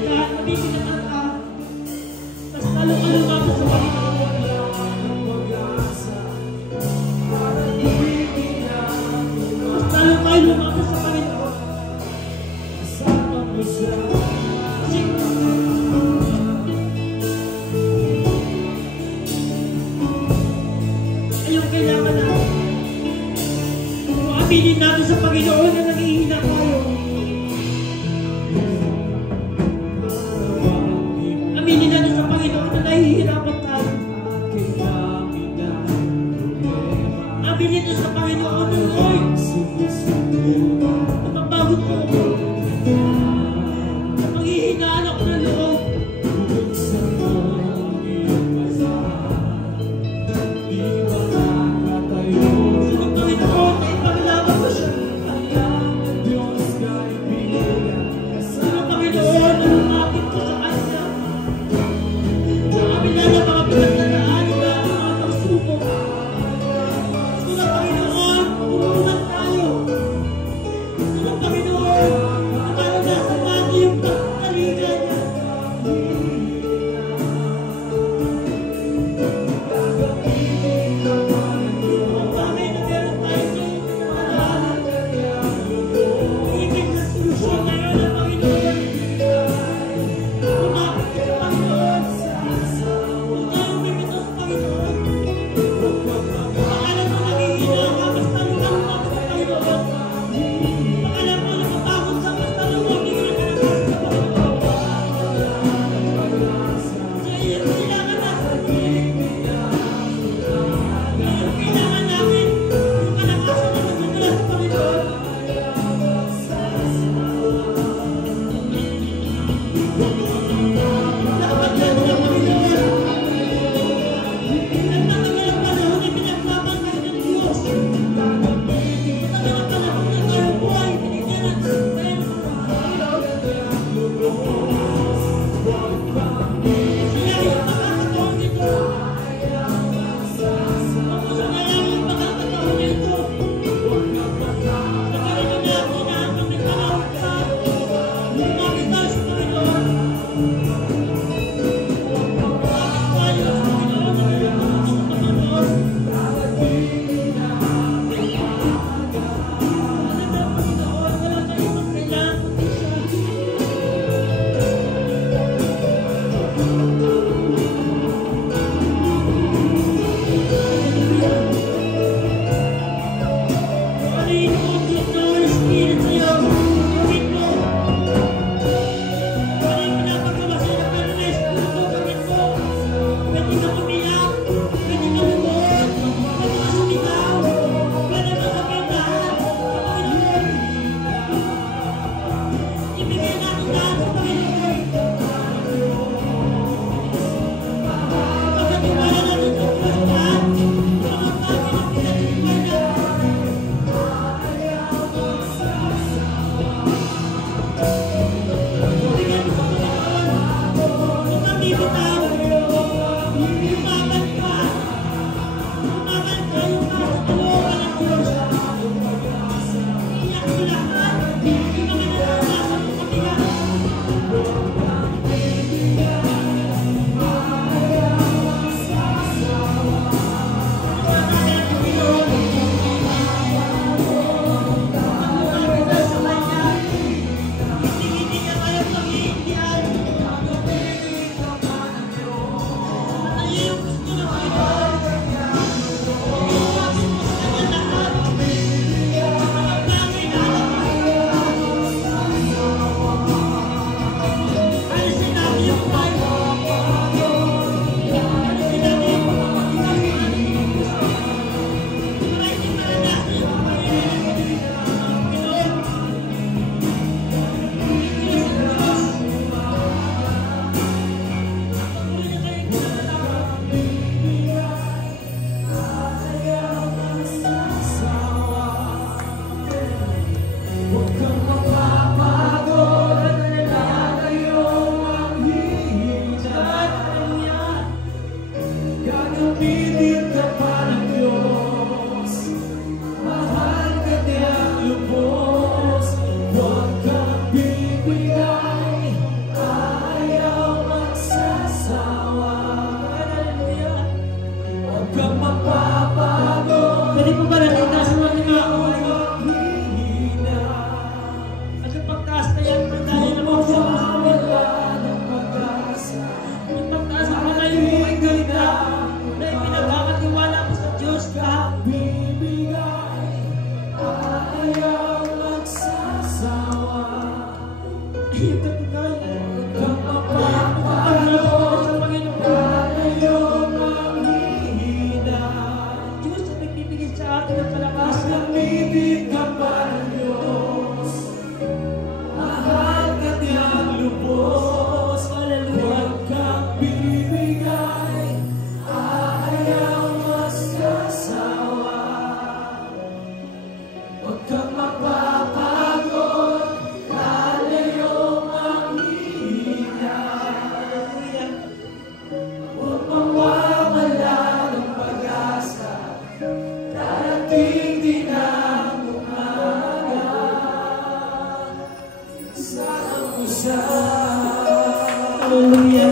Hallelujah.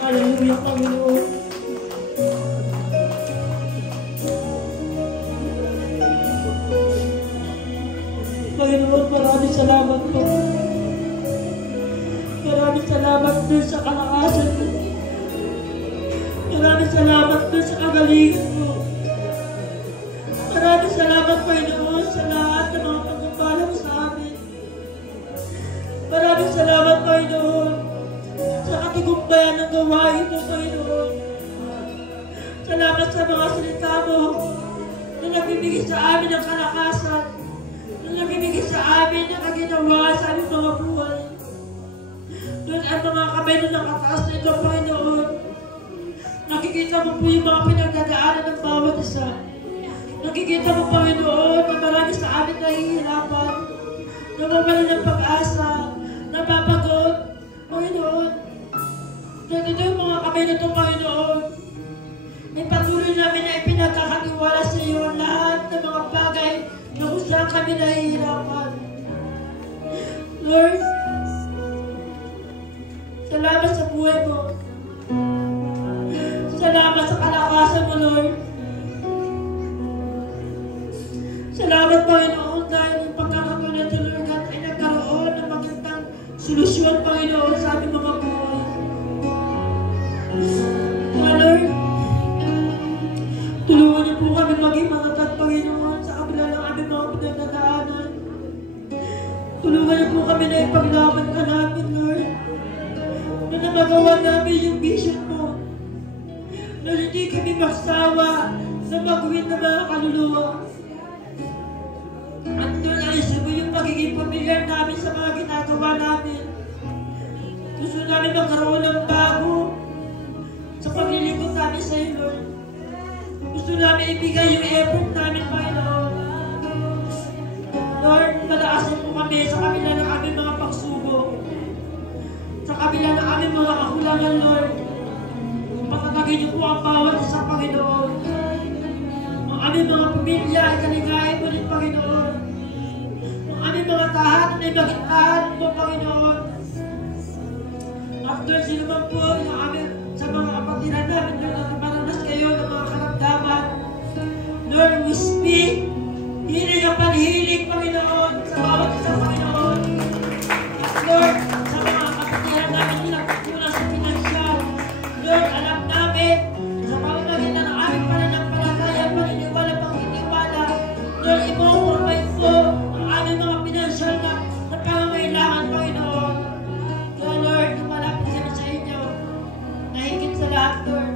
Hallelujah, Panginoon. Panginoon, maraming salamat po. Maraming salamat po sa kalakasan mo. Maraming salamat po sa kagalingan mo. Maraming salamat, Panginoon, sa lahat ng mga pagpapala mo sa amin. Maraming salamat, Panginoon, sa katigumpayan ng gawain mo, Panginoon. Salamat sa mga salita mo na nagbibigay sa amin ng kalakasan, na nagbibigay sa amin ng kaginawa sa aming mga buhay. Doon ang mga kamay na nakataas na ito, Panginoon. Nakikita mo po yung mga pinagdadaanan ng bawat isa. Nakikita mo, Panginoon, na marami sa amin nahihirapan, nawawalan ng pag-asa, napapagod, Panginoon. Nandito yung mga kamay na ito, Panginoon. May patuloy namin na ipinagkakatiwala sa iyo ang lahat ng mga bagay na kung saan kami nahihirapan. Lord, salamat sa buhay mo. Salamat sa kalakasan mo, Lord. Salamat, Panginoon, dahil yung pagkakataon na ito, Lord, ay nagkaroon ng magandang solusyon, Panginoon, sa aming mga buhay. Lord, tulungan niyo po kami maging matatag, Panginoon, sa kabila ng aming mga pinagdadaanan. Tulungan niyo po kami na ipaglaban ka namin, Lord, na magawa namin yung vision mo, na hindi kami magsawa sa magawin ng mga kaluluwa. At doon ay mo yung pagiging pamilyar namin sa mga ginagawa namin. Gusto namin magkaroon ng bago sa paglilingkod namin sa iyo, Lord. Gusto namin ibigay yung effort namin, Panginoon. Lord, malaasin po kami sa kabila ng aming mga pagsubok, sa kabila ng aming mga kakulangan, Lord. Patatagin niyo po ang bawat isang Panginoon. Ang aming mga pamilya ay kaligayin mo rin, Panginoon. Ang aming mga tahanan ay magitaan mo, Panginoon. After sino man po yung aming sa mga kapatiran namin, Lord, na maranas kayo ng mga karamdaman. Lord, we speak. Hiling ang panhiling, Panginoon, sa bawat isang Panginoon. Lord, sa mga kapatiran namin, pinagkukulang sa pinansyal. Lord, alam namin, sa pamamagitan ng aming pananampalataya, paniniwala, panginiwala, Lord, i-provide po ang aming mga pinansyal na pangangailangan, Panginoon. Kaya, Lord, lumalapit kami sa inyo, nahigit sa lahat, Lord.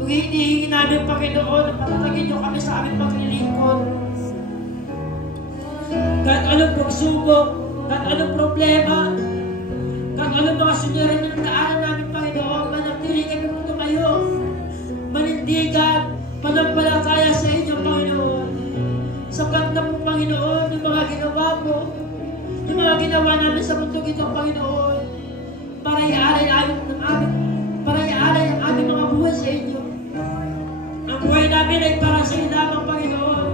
Kung hinihingi namin, Panginoon, patatagin niyo kami sa aming paglilingkod. Kahit anong pagsubok, kahit anong problema, kahit anong mga sunyarin ng daanan namin, Panginoon, manatili kami po tumayo, manindigan, panampalataya sa inyo, Panginoon. Sapat na po, Panginoon, yung mga ginawa mo, yung mga ginawa namin sa mundong ito, Panginoon, para ialay ang aming mga buhay sa inyo. Ang buhay namin ay para sa inyo lamang, Panginoon.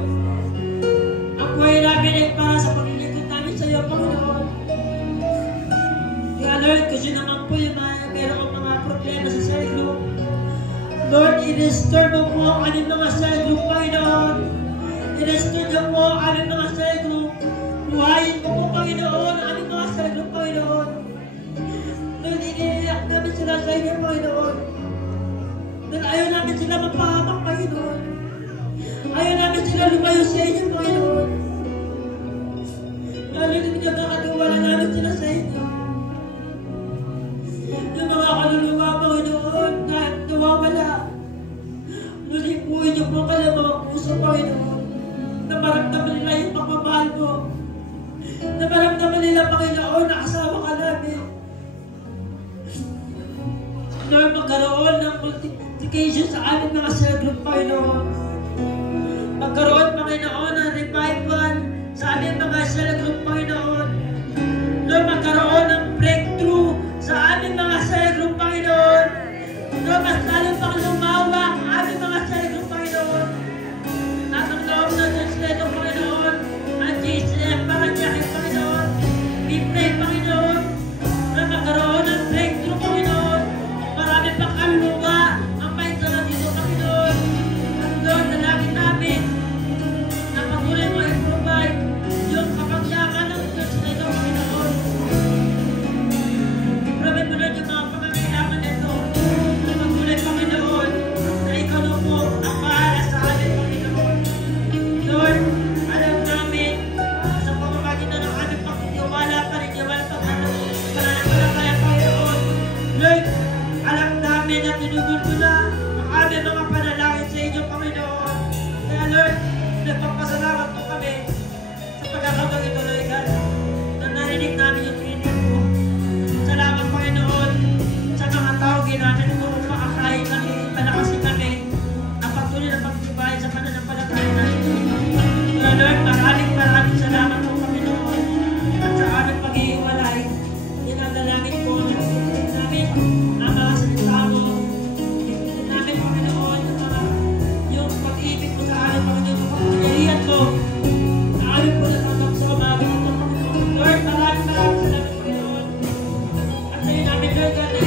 Ang buhay namin ay para sa paglilingkod namin sa iyo, Panginoon. Kaya, Lord, kasi naman po yung meron mga problema sa cell group. Lord, i-restore mo po ang aming mga cell group, Panginoon. I-restore niyo po ang aming mga cell group. Buhayin mo po, Panginoon, ang aming mga cell group, Panginoon. Lord, iniiyak namin sila sa inyo, Panginoon. Lord, ayaw namin sila mapahamak, Panginoon. Ayaw namin sila lumayo sa inyo, Panginoon. Lord, pinagkakatiwala namin sila sa inyo. Yung mga kaluluwa, Panginoon, na nawawala. Lord, ipuhin niyo po kaya mga puso, Panginoon, na maramdaman nila yung pagmamahal mo. Na maramdaman nila, Panginoon, na asawa ka namin. Lord, magkaroon ng multiplication sa aming mga cell group, Panginoon. Magkaroon, Panginoon, ng revival sa aming mga cell group, Panginoon. Lord, magkaroon ng breakthrough sa aming mga cell group, Panginoon. Lord, mas lalo pang lumawak ang aming mga cell group, Panginoon. At ang loob ng Diyos nito, Panginoon, ang GCF, Paranaque, Panginoon, I-pray, Panginoon, na magkaroon ng breakthrough, Panginoon. Marami pang kaluluwa ang may dala dito, Panginoon. At Lord, nalangin namin na patuloy mo i-provide yung kapagyakan ng Diyos na ito, Panginoon. I-provide mo Lord yung mga pangangailangan nito. Na patuloy, Panginoon, na ikaw na po ang bahala sa amin, Panginoon. Lord, alam namin sa pamamagitan ng aming pagtitiwala, paniniwala, pananampalataya, Panginoon. Lord, alam namin na tinugol mo na ang aming mga panalangin sa inyo, Panginoon. Kaya Lord, nagpapasalamat po kami sa pagkakataon ito, Lord God, na narinig namin yung tinig mo. Salamat, Panginoon, sa mga tao ginamit mo upang makakain kami, palakasin kami, ang patuloy na pagtibay sa pananampalataya natin. Kaya Lord, maraming salamat po, Panginoon, at sa aming pag-iiwalay, dinadalangin po namin ang mga salita mo. Ipinit namin, Panginoon, yung pag-ibig mo sa amin, Panginoon, yung pagpapagalian mo sa amin po natanggap sa umaga ito, Panginoon. Lord, maraming salamat, Panginoon. At sa'yo namin, Lord God, na